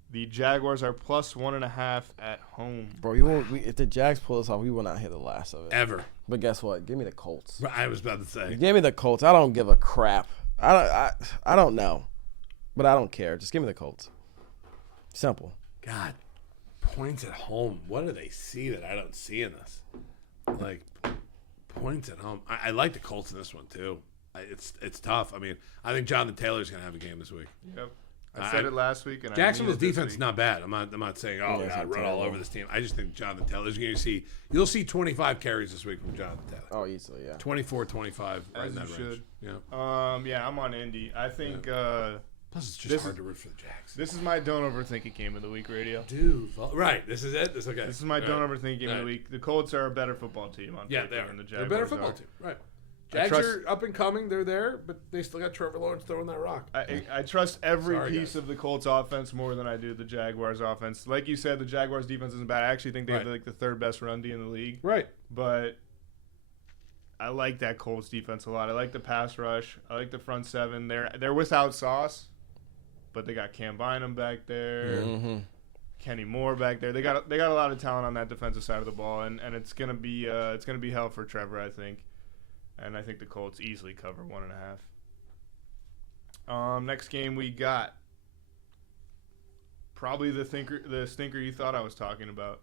The Jaguars are plus 1.5 at home. Bro, if the Jags pull us off, we will not hit the last of it. Ever. But guess what? Give me the Colts. I was about to say. Give me the Colts. I don't give a crap. I don't know. But I don't care. Just give me the Colts. Simple. God. points at home. What do they see that I don't see in this? Like, points at home. I like the Colts in this one, too. It's tough. I mean, I think Jonathan Taylor's going to have a game this week. Yep. I said it last week. And Jacksonville's defense is not bad. I'm not saying, God, run all over this team. I just think Jonathan Taylor's going to see. You'll see 25 carries this week from Jonathan Taylor. Oh, easily, yeah. 24, 25, right in that range. Should. Yeah. Yeah, I'm on Indy. I think. Plus, it's just hard to root for the Jags. This is my don't overthink it game of the week, radio. Dude, right? This is it. This is my don't overthink game of the week. The Colts are a better football team on paper they are. than the Jaguars. They're a better football team, right? Jags are up and coming. They're there, but they still got Trevor Lawrence throwing that rock. I trust every piece of the Colts offense more than I do the Jaguars offense. Like you said, the Jaguars defense isn't bad. I actually think they have like the third best run D in the league. Right. But I like that Colts defense a lot. I like the pass rush. I like the front seven. They're without Sauce, but they got Cam Bynum back there. Mm-hmm. Kenny Moore back there. They got a lot of talent on that defensive side of the ball, and it's gonna be hell for Trevor, I think. And I think the Colts easily cover 1.5. Next game we got probably the stinker you thought I was talking about.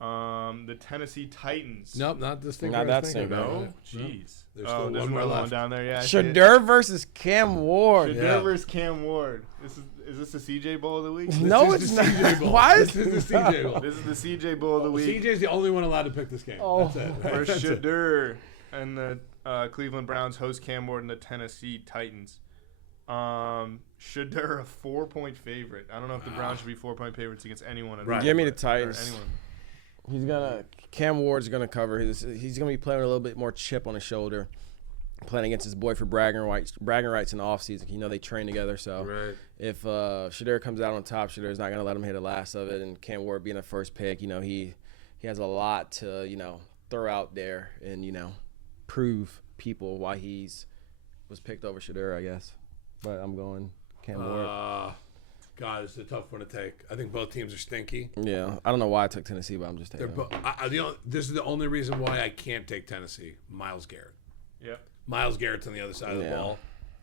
The Tennessee Titans. Nope, not the stinker. Not that stinker. No, jeez. There's still there's one more left down there. Yeah. Shedeur versus Cam Ward. Shedeur versus Cam Ward. Is this the CJ Bowl of the week? No, it's not. Why is this the CJ Bowl? This is the CJ Bowl of the week. CJ's the only one allowed to pick this game. Oh. That's it. Versus Shedeur and the Cleveland Browns host Cam Ward and the Tennessee Titans. Shedeur a 4-point favorite. I don't know if the Browns should be 4-point favorites against anyone. Right. Give me the Titans. Cam Ward's gonna cover. He's gonna be playing with a little bit more chip on his shoulder, playing against his boy for bragging rights in the offseason. You know they train together, so if Shedeur comes out on top, Shedeur's not gonna let him hit the last of it. And Cam Ward being the first pick, you know he has a lot to throw out there and prove people why was picked over Shedeur, I guess. But I'm going Cam Ward. God, it's a tough one to take. I think both teams are stinky. Yeah, I don't know why I took Tennessee, but I'm just taking this is the only reason why I can't take Tennessee. Myles Garrett. Yep. Myles Garrett's on the other side of the ball,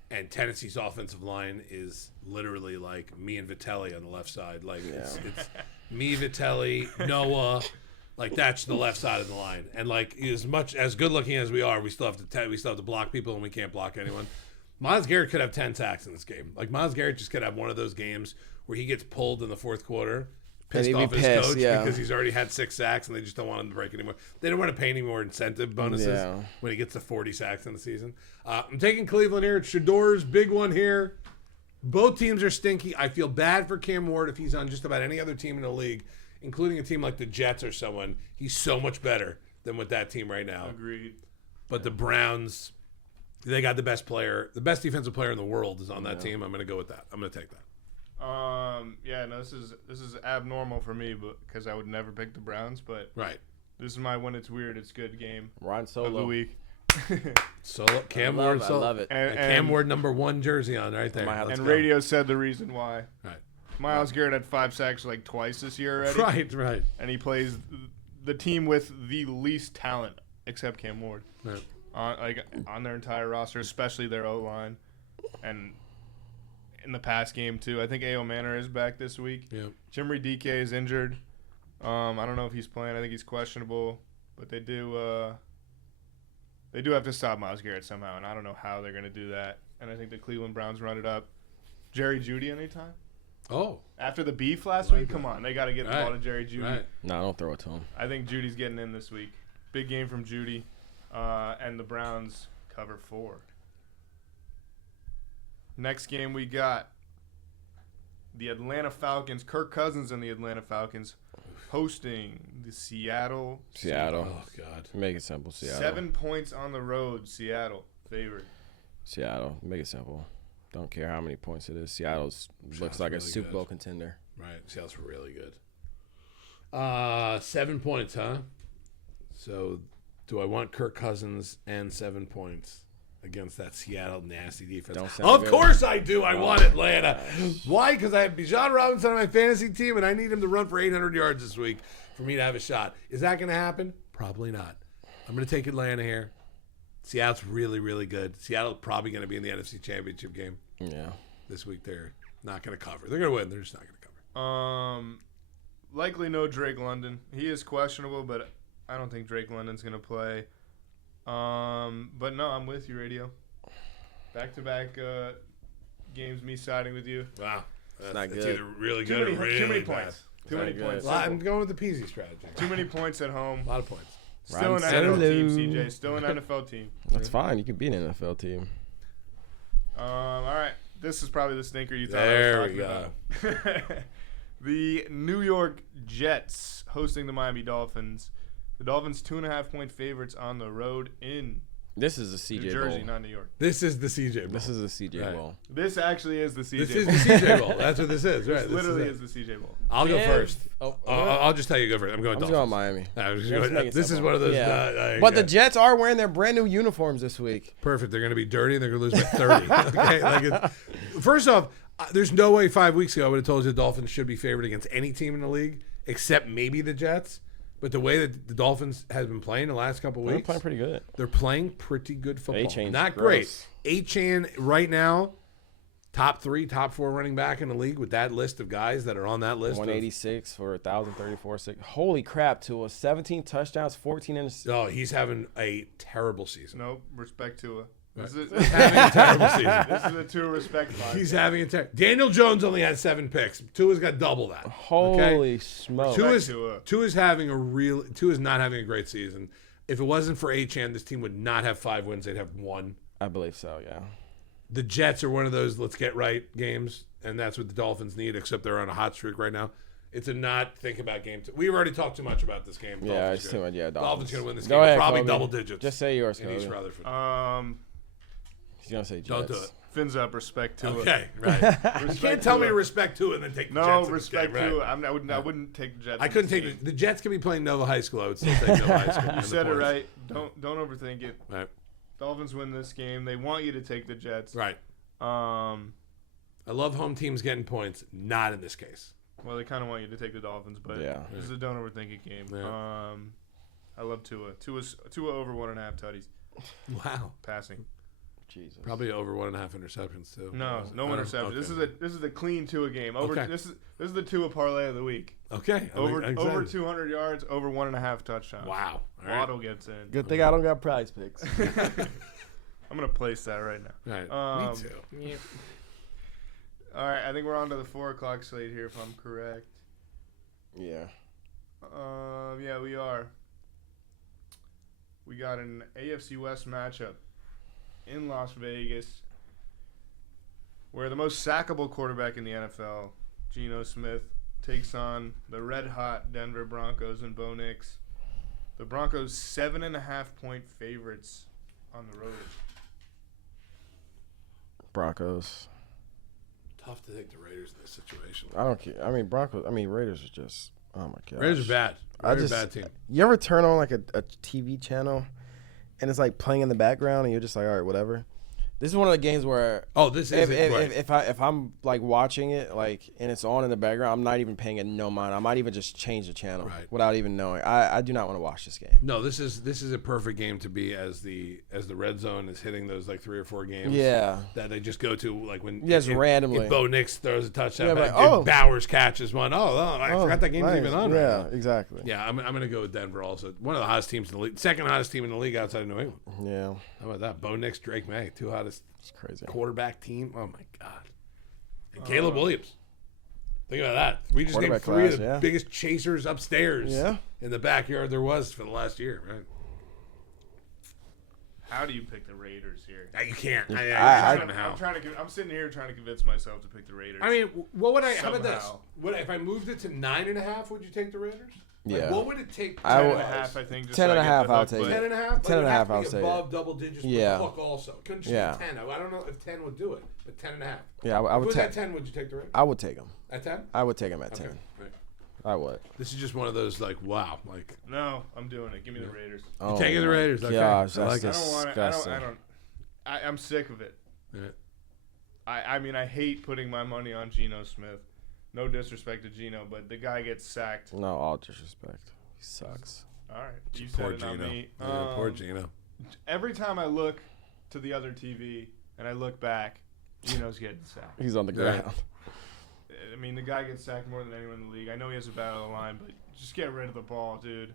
and Tennessee's offensive line is literally like me and Vitelli on the left side. Like it's me, Vitelli, Noah. Like that's the left side of the line, and like as good looking as we are, we still have to block people, and we can't block anyone. Myles Garrett could have 10 sacks in this game. Like Myles Garrett just could have one of those games where he gets pulled in the fourth quarter, pissed off his coach because he's already had 6 sacks and they just don't want him to break anymore. They don't want to pay any more incentive bonuses when he gets to 40 sacks in the season. I'm taking Cleveland here. It's Shedeur's big one here. Both teams are stinky. I feel bad for Cam Ward if he's on just about any other team in the league, including a team like the Jets or someone. He's so much better than with that team right now. Agreed. But the Browns, they got the best player. The best defensive player in the world is on that team. I'm going to go with that. I'm going to take that. This is abnormal for me, but because I would never pick the Browns. But this is my when it's weird, it's good game Ryan Solo of the week. Solo Cam Ward. I love it. And Cam Ward #1 jersey on right there. And radio said the reason why. Right. Myles Garrett had 5 sacks like twice this year already. Right. And he plays the team with the least talent except Cam Ward. Right. On their entire roster, especially their O-line. And in the past game, too. I think A.O. Manor is back this week. Yeah. Chimere Dike is injured. I don't know if he's playing. I think he's questionable. But they do have to stop Myles Garrett somehow, and I don't know how they're going to do that. And I think the Cleveland Browns run it up. Jerry Jeudy anytime? Oh. After the beef last week? Come on. They got to get the ball to Jerry Jeudy. Right. No, don't throw it to him. I think Judy's getting in this week. Big game from Jeudy. And the Browns cover 4. Next game we got the Atlanta Falcons. Kirk Cousins and the Atlanta Falcons hosting the Seattle. Oh, God. Make it simple, Seattle. 7 points on the road, Seattle. Favored. Seattle. Make it simple. Don't care how many points it is. Seattle looks like really a Super Bowl contender. Right. Seattle's really good. 7 points, huh? So do I want Kirk Cousins and 7 points against that Seattle nasty defense? Of course I do. I want Atlanta. Why? Because I have Bijan Robinson on my fantasy team, and I need him to run for 800 yards this week for me to have a shot. Is that going to happen? Probably not. I'm going to take Atlanta here. Seattle's really, really good. Seattle's probably going to be in the NFC Championship game. Yeah. This week they're not going to cover. They're going to win. They're just not going to cover. Likely no Drake London. He is questionable, but I don't think Drake London's going to play. But no, I'm with you, Radio. Back-to-back games, me siding with you. Wow. That's not good. It's either really good or really Too many bad. points. Too many points. I'm going with the Peasy strategy. Too many points at home. A lot of points. Still an NFL team, CJ. Still an NFL team. That's fine. You can be an NFL team. All right. This is probably the stinker you thought there I was talking about. The New York Jets hosting the Miami Dolphins. The Dolphins 2.5-point favorites on the road in This is the CJ New Jersey, Bowl. not New York. This is the CJ Bowl. This is the CJ Bowl. This actually is the CJ This Bowl. is the CJ Bowl. That's what this is. Right. This literally is the CJ Bowl. I'll go first. Oh, I'll just tell you go first. I'm going I'm Dolphins. going Miami. This is one of those. But the Jets are wearing their brand new uniforms this week. Perfect. They're going to be dirty and they're going to lose by 30. Okay. First off, there's no way 5 weeks ago I would have told you the Dolphins should be favored against any team in the league except maybe the Jets. But the way that the Dolphins has been playing the last couple weeks, They're playing pretty good. They're playing pretty good football. Achane's Not gross. great. Achane right now, top 3, top 4 running back in the league with that list of guys that are on that list. 186 for 1,034. Holy crap, Tua. 17 touchdowns, 14 interceptions. Oh, he's having a terrible season. Nope. Respect Tua. This He's is having a terrible season. this is a Tua respect podcast. He's having a terrible. Daniel Jones only had 7 picks. Tua's got double that. Holy smokes. Tua's not having a great season. If it wasn't for Achane, this team would not have 5 wins. They'd have 1. I believe so, yeah. The Jets are one of those let's get right games, and that's what the Dolphins need, except they're on a hot streak right now. It's a not think about game. We've already talked too much about this game. Yeah, it's too much. Yeah, Dolphins going to win this Go game. ahead, Probably Kobe. double digits. Just say yours, in East Kobe. Rutherford. He's going to say Jets. Don't do it. Fins up, respect Tua. Okay, right. You can't tell me to respect Tua and then take the Jets. No, in this respect game, Tua. right. I wouldn't take the Jets. I couldn't take the Jets. Could be playing Nova High School. I would still take Nova High School. You said it right. Don't overthink it. Right. Dolphins win this game. They want you to take the Jets. Right. I love home teams getting points. Not in this case. Well, they kind of want you to take the Dolphins, but this is a don't overthink it game. Yeah. I love Tua. Tua over 1.5 tutties. Wow. Passing. Jesus. Probably over 1.5 interceptions too. No interceptions. Okay. This is a clean Tua game. Okay. This is the Tua parlay of the week. Okay. Over 200 yards, over 1.5 touchdowns. Wow. All right. Waddle gets in. Good thing I don't got prize picks. I'm gonna place that right now. All right. Me too. All right, I think we're on to the 4 o'clock slate here, if I'm correct. Yeah. Yeah, we are. We got an AFC West matchup in Las Vegas, where the most sackable quarterback in the NFL, Geno Smith, takes on the red-hot Denver Broncos and Bo Nix. The Broncos 7.5-point favorites on the road. Broncos. Tough to take the Raiders in this situation. I don't care. I mean, Raiders are just, oh my God. Raiders are bad. Raiders are a bad team. You ever turn on like a TV channel and it's like playing in the background and you're just like, all right, whatever. This is one of the games where if I'm like watching it like and it's on in the background, I'm not even paying it no mind. I might even just change the channel without even knowing. I do not want to watch this game. No, this is a perfect game to be as the red zone is hitting those like 3 or 4 games. Yeah, that they just go to like when randomly. If Bo Nix throws a touchdown, if Bowers catches one. I forgot that game's even on. Yeah, right exactly. Yeah, I'm gonna go with Denver also. One of the hottest teams in the league, second hottest team in the league outside of New England. Yeah. How about that? Bo Nix, Drake May, 2 hottest. It's crazy. Quarterback team. Oh my God. And Caleb Williams. Think about that. We just named 3 of the biggest chasers upstairs in the backyard there was for the last year, right? How do you pick the Raiders here? You can't. I'm sitting here trying to convince myself to pick the Raiders. I mean, what would I? How about this? If I moved it to 9.5? Would you take the Raiders? Yeah. Like, what would it take? 10.5, I think. 10.5, I'll take it. 10.5. 10.5, I'll say above double digits. Yeah. Hook also. Couldn't just be 10. I don't know if 10 would do it, but 10.5. Yeah, I would take. At 10, would you take the Raiders? I would take them. At 10? I would take them at 10. Right. I would. This is just one of those like wow, like. No, I'm doing it. Give me the Raiders. You're taking the Raiders. Okay. Gosh, I like it. I'm sick of it. Yeah. I mean, I hate putting my money on Geno Smith. No disrespect to Geno, but the guy gets sacked. No, all disrespect. He sucks. All right. You said it, not me. Yeah, poor Geno. Every time I look to the other TV and I look back, Geno's getting sacked. He's on the ground. I mean, the guy gets sacked more than anyone in the league. I know he has a bad line, but just get rid of the ball, dude.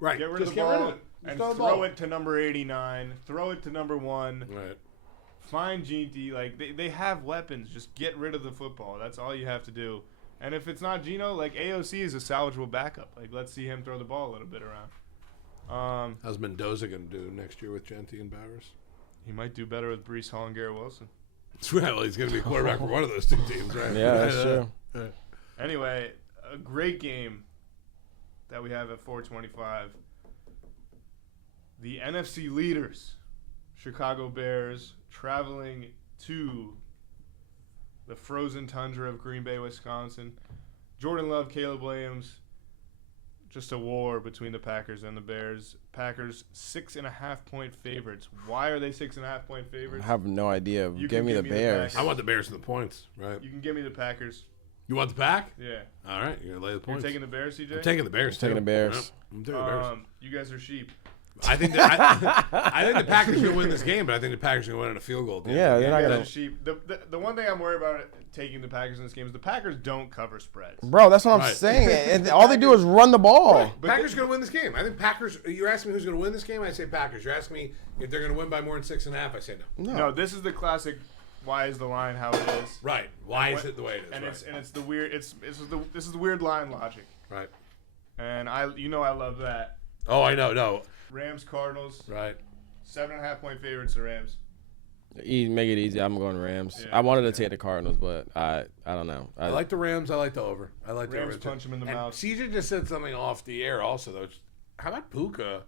Right. Get rid just of the get ball rid of it. and throw it to number 89. Throw it to number 1. Right. Find Gino. Like, they have weapons. Just get rid of the football. That's all you have to do. And if it's not Gino, like, AOC is a salvageable backup. Like, let's see him throw the ball a little bit around. How's Mendoza going to do next year with Genty and Bowers? He might do better with Breece Hall and Garrett Wilson. Well, he's going to be a quarterback for one of those two teams, right? Yeah, that's true. Anyway, a great game that we have at 425. The NFC leaders, Chicago Bears, traveling to the frozen tundra of Green Bay, Wisconsin. Jordan Love, Caleb Williams, just a war between the Packers and the Bears. Packers 6.5-point favorites. Why are they 6.5-point favorites? I have no idea. You Give can me the give me the Bears. Packers. I want the Bears in the points, right? You can give me the Packers. You want the pack? Yeah. All right, you're going to lay the You're points. taking the Bears, CJ? I'm taking the Bears, Taking too. the Bears. Yep, I'm taking the Bears. You guys are sheep. I think the Packers are going to win this game, but I think the Packers are going to win in a field goal. Yeah, they're not You guys gonna. are sheep. The one thing I'm worried about taking the Packers in this game is the Packers don't cover spreads. Bro, that's what I'm Right. saying. And all they do is run the ball. But Packers are going to win this game. I think Packers. You're asking me who's going to win this game. I say Packers. You're asking me if they're going to win by more than 6.5. I say no. No, this is the classic. Why is the line how it is? Right. Why is it the way it is? And right. it's the weird. This is the weird line logic. Right. And I love that. Oh, I know. No. Rams Cardinals. Right. 7.5-point favorites. The Rams. Make it easy. I'm going Rams. Yeah, I wanted to take the Cardinals, but I don't know. I like the Rams. I like the over. I like the Rams over. punch him in the And mouth. CJ just said something off the air also, though. How about Puka?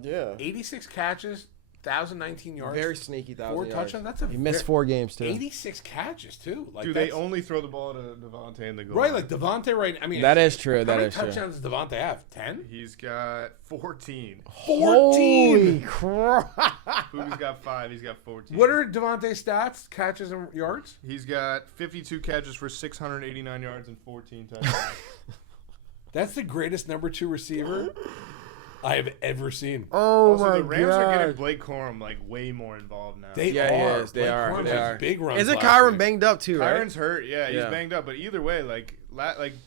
Yeah. 86 catches, 1,019 yards. Very sneaky 1,000 4 yards. touchdowns. That's a He missed 4 games too. 86 catches, too. Like, Dude, they only throw the ball to Devontae in the goal. Right, like Devontae right I mean, That is true. how That many is true. touchdowns does Devontae have? 10? He's got 14. 14. Crap. Puka's got 5. He's got 14. What are Devontae's stats, catches, and yards? He's got 52 catches for 689 yards and 14 touchdowns. That's the greatest number 2 receiver I have ever seen. Oh Also, my the Rams are getting god. Blake Corum like way more involved now. They Yeah, he are. is. They Blake are. Corum They has are. Big runs Isn't last Kyron week. banged up too, right? Kyron's hurt. Yeah, he's Yeah. banged up. But either way, like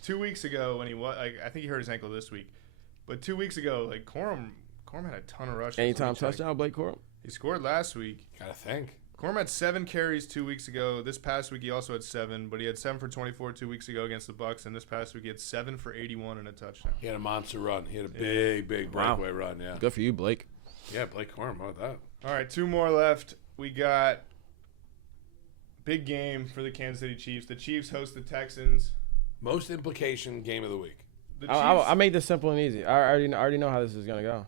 2 weeks ago when he was, I think he hurt his ankle this week. But 2 weeks ago, like Corum had a ton of rushes. Anytime Let me check. touchdown, Blake Corum. He scored last week. Gotta think. Corum had 7 carries 2 weeks ago. This past week he also had 7, but he had 7 for 24 2 weeks ago against the Bucks, and this past week he had 7 for 81 and a touchdown. He had a monster run. He had a big Wow. breakaway run, yeah. Good for you, Blake. Yeah, Blake Corum, how about that? All right, 2 more left. We got big game for the Kansas City Chiefs. The Chiefs host the Texans. Most implication game of the week. The Chiefs, I made this simple and easy. I already know how this is gonna go.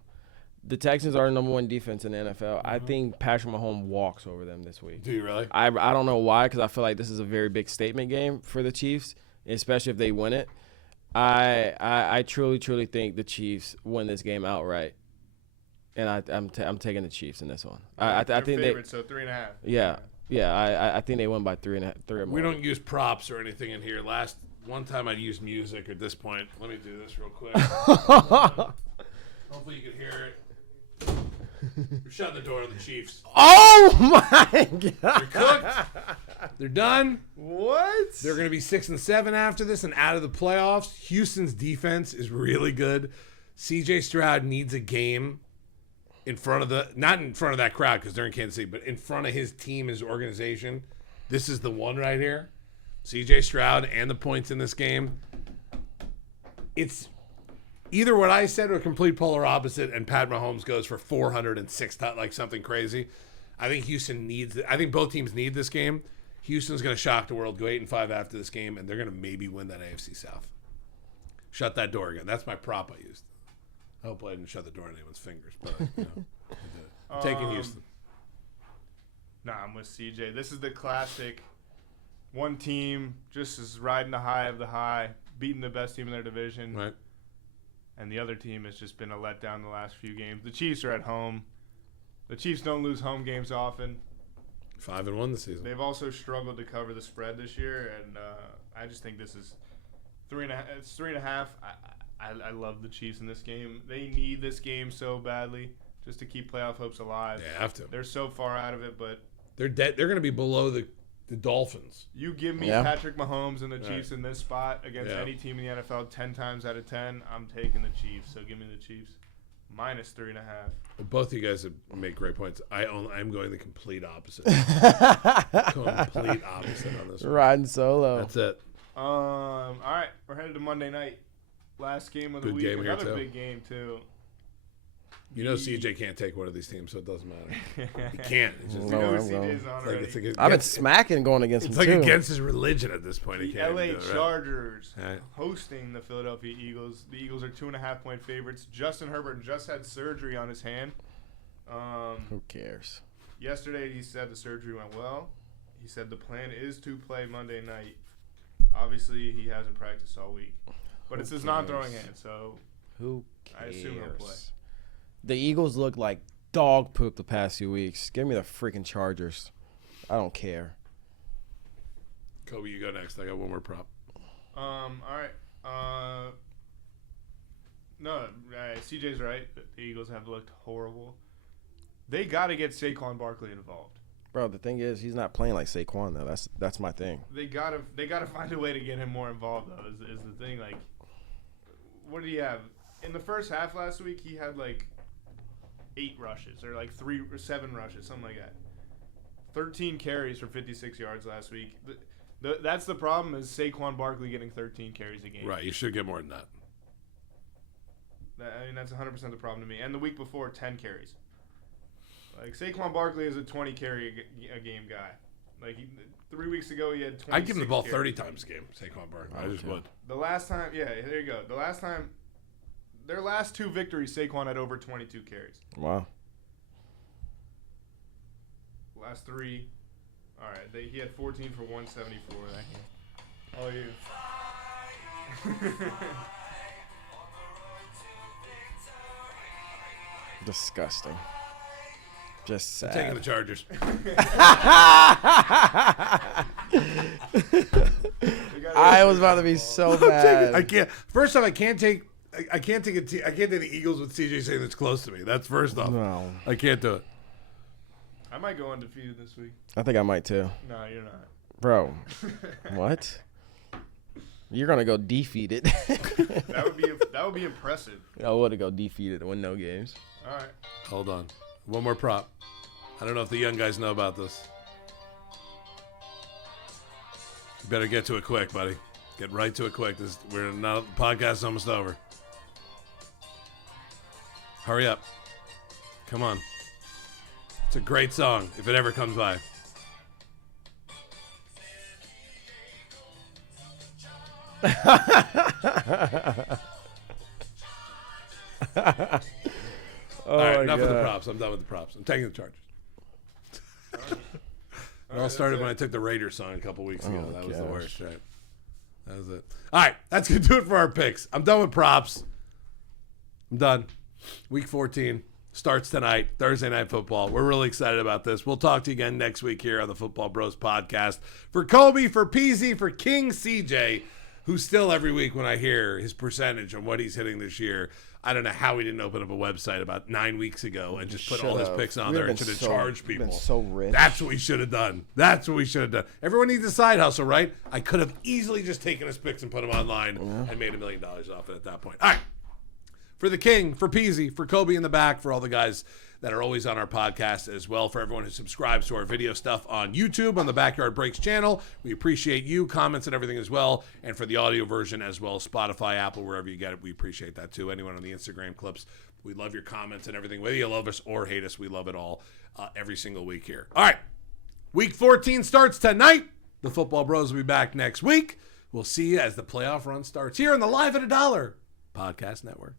The Texans are the number 1 defense in the NFL. I think Patrick Mahomes walks over them this week. Do you really? I don't know why, because I feel like this is a very big statement game for the Chiefs, especially if they win it. I truly think the Chiefs win this game outright, and I'm taking the Chiefs in this one. I they're think favorites, so 3.5. I think they win by 3 or more. We don't use props or anything in here. One time I'd use music at this point. Let me do this real quick. Hopefully you can hear it. We're shutting the door on the Chiefs. Oh my god! They're cooked. They're done. What? They're going to be 6-7 after this and out of the playoffs. Houston's defense is really good. CJ Stroud needs a game not in front of that crowd because they're in Kansas City, but in front of his team, his organization. This is the one right here. CJ Stroud and the points in this game. It's either what I said or a complete polar opposite, and Pat Mahomes goes for 406, like something crazy. I think Houston needs it. I think both teams need this game. Houston's going to shock the world, go 8-5 after this game, and they're going to maybe win that AFC South. Shut that door again. That's my prop I used. I hope I didn't shut the door on anyone's fingers, but I did it. I'm taking Houston. Nah, I'm with CJ. This is the classic. One team just is riding the high of the high, beating the best team in their division. Right. And the other team has just been a letdown the last few games. The Chiefs are at home. The Chiefs don't lose home games often. 5-1 this season. They've also struggled to cover the spread this year, and I just think this is 3.5. It's 3.5. I love the Chiefs in this game. They need this game so badly just to keep playoff hopes alive. They have to. They're so far out of it, but They're dead. They're going to be below the Dolphins. You give me Patrick Mahomes and the Chiefs in this spot against any team in the NFL 10 times out of 10, I'm taking the Chiefs. So give me the Chiefs. -3.5. Both of you guys have made great points. I'm going the complete opposite. Complete opposite on this one. Riding solo. That's it. All right, we're headed to Monday night. Last game of the week. Another big game too. You know, CJ can't take one of these teams, so it doesn't matter. He can't. It's just I've been smacking going against him, too. It's like against his religion at this point. The LA Chargers hosting the Philadelphia Eagles. The Eagles are 2.5-point favorites. Justin Herbert just had surgery on his hand. Who cares? Yesterday, he said the surgery went well. He said the plan is to play Monday night. Obviously, he hasn't practiced all week. But it's his non-throwing hand, so who cares? I assume he'll play. The Eagles look like dog poop the past few weeks. Give me the freaking Chargers. I don't care. Kobe, you go next. I got one more prop. All right. No, CJ's right. The Eagles have looked horrible. They got to get Saquon Barkley involved. Bro, the thing is, he's not playing like Saquon though. That's my thing. They gotta find a way to get him more involved though. Is the thing. Like, what did he have in the first half last week? He had like 8 rushes or like 3 or 7 rushes, something like that. 13 carries for 56 yards last week. That's the problem is Saquon Barkley getting 13 carries a game. Right, you should get more than that. I mean, that's 100% the problem to me. And the week before, 10 carries. Like, Saquon Barkley is a 20 carry a game guy. Like, 3 weeks ago, he had 20. I'd give him the ball 30 times a game, Saquon Barkley. I just would. The last time, there you go. The last time, their last 2 victories, Saquon had over 22 carries. Wow. Last 3. All right. He had 14 for 174 that game. Oh, you. Disgusting. Just sad. I'm taking the Chargers. I was about to be so bad. I can't. First off, I can't take the Eagles with CJ saying it's close to me. That's first off. No. I can't do it. I might go undefeated this week. I think I might too. No, you're not. Bro. What? You're gonna go defeated. That would be impressive. I would go defeated and win no games. All right. Hold on. One more prop. I don't know if the young guys know about this. You better get to it quick, buddy. Get right to it quick. The podcast is almost over. Hurry up. Come on. It's a great song if it ever comes by. All right, enough of the props. I'm done with the props. I'm taking the Chargers. It all started when I took the Raiders song a couple weeks ago. That was the worst, right? That was it. All right, that's going to do it for our picks. I'm done with props. I'm done. Week 14 starts tonight, Thursday Night Football. We're really excited about this. We'll talk to you again next week here on the Football Bros Podcast. For Kobe, for PZ, for King CJ, who still every week when I hear his percentage on what he's hitting this year, I don't know how he didn't open up a website about 9 weeks ago and just put all his picks on there and should have charged people. Been so rich. That's what we should have done. That's what we should have done. Everyone needs a side hustle, right? I could have easily just taken his picks and put them online and made $1 million off it at that point. All right. For the King, for Peasy, for Kobe in the back, for all the guys that are always on our podcast as well, for everyone who subscribes to our video stuff on YouTube, on the Backyard Breaks channel. We appreciate you, comments and everything as well. And for the audio version as well, Spotify, Apple, wherever you get it, we appreciate that too. Anyone on the Instagram clips, we love your comments and everything. Whether you love us or hate us, we love it all every single week here. All right, Week 14 starts tonight. The Football Bros will be back next week. We'll see you as the playoff run starts here on the Live at $1 Podcast Network.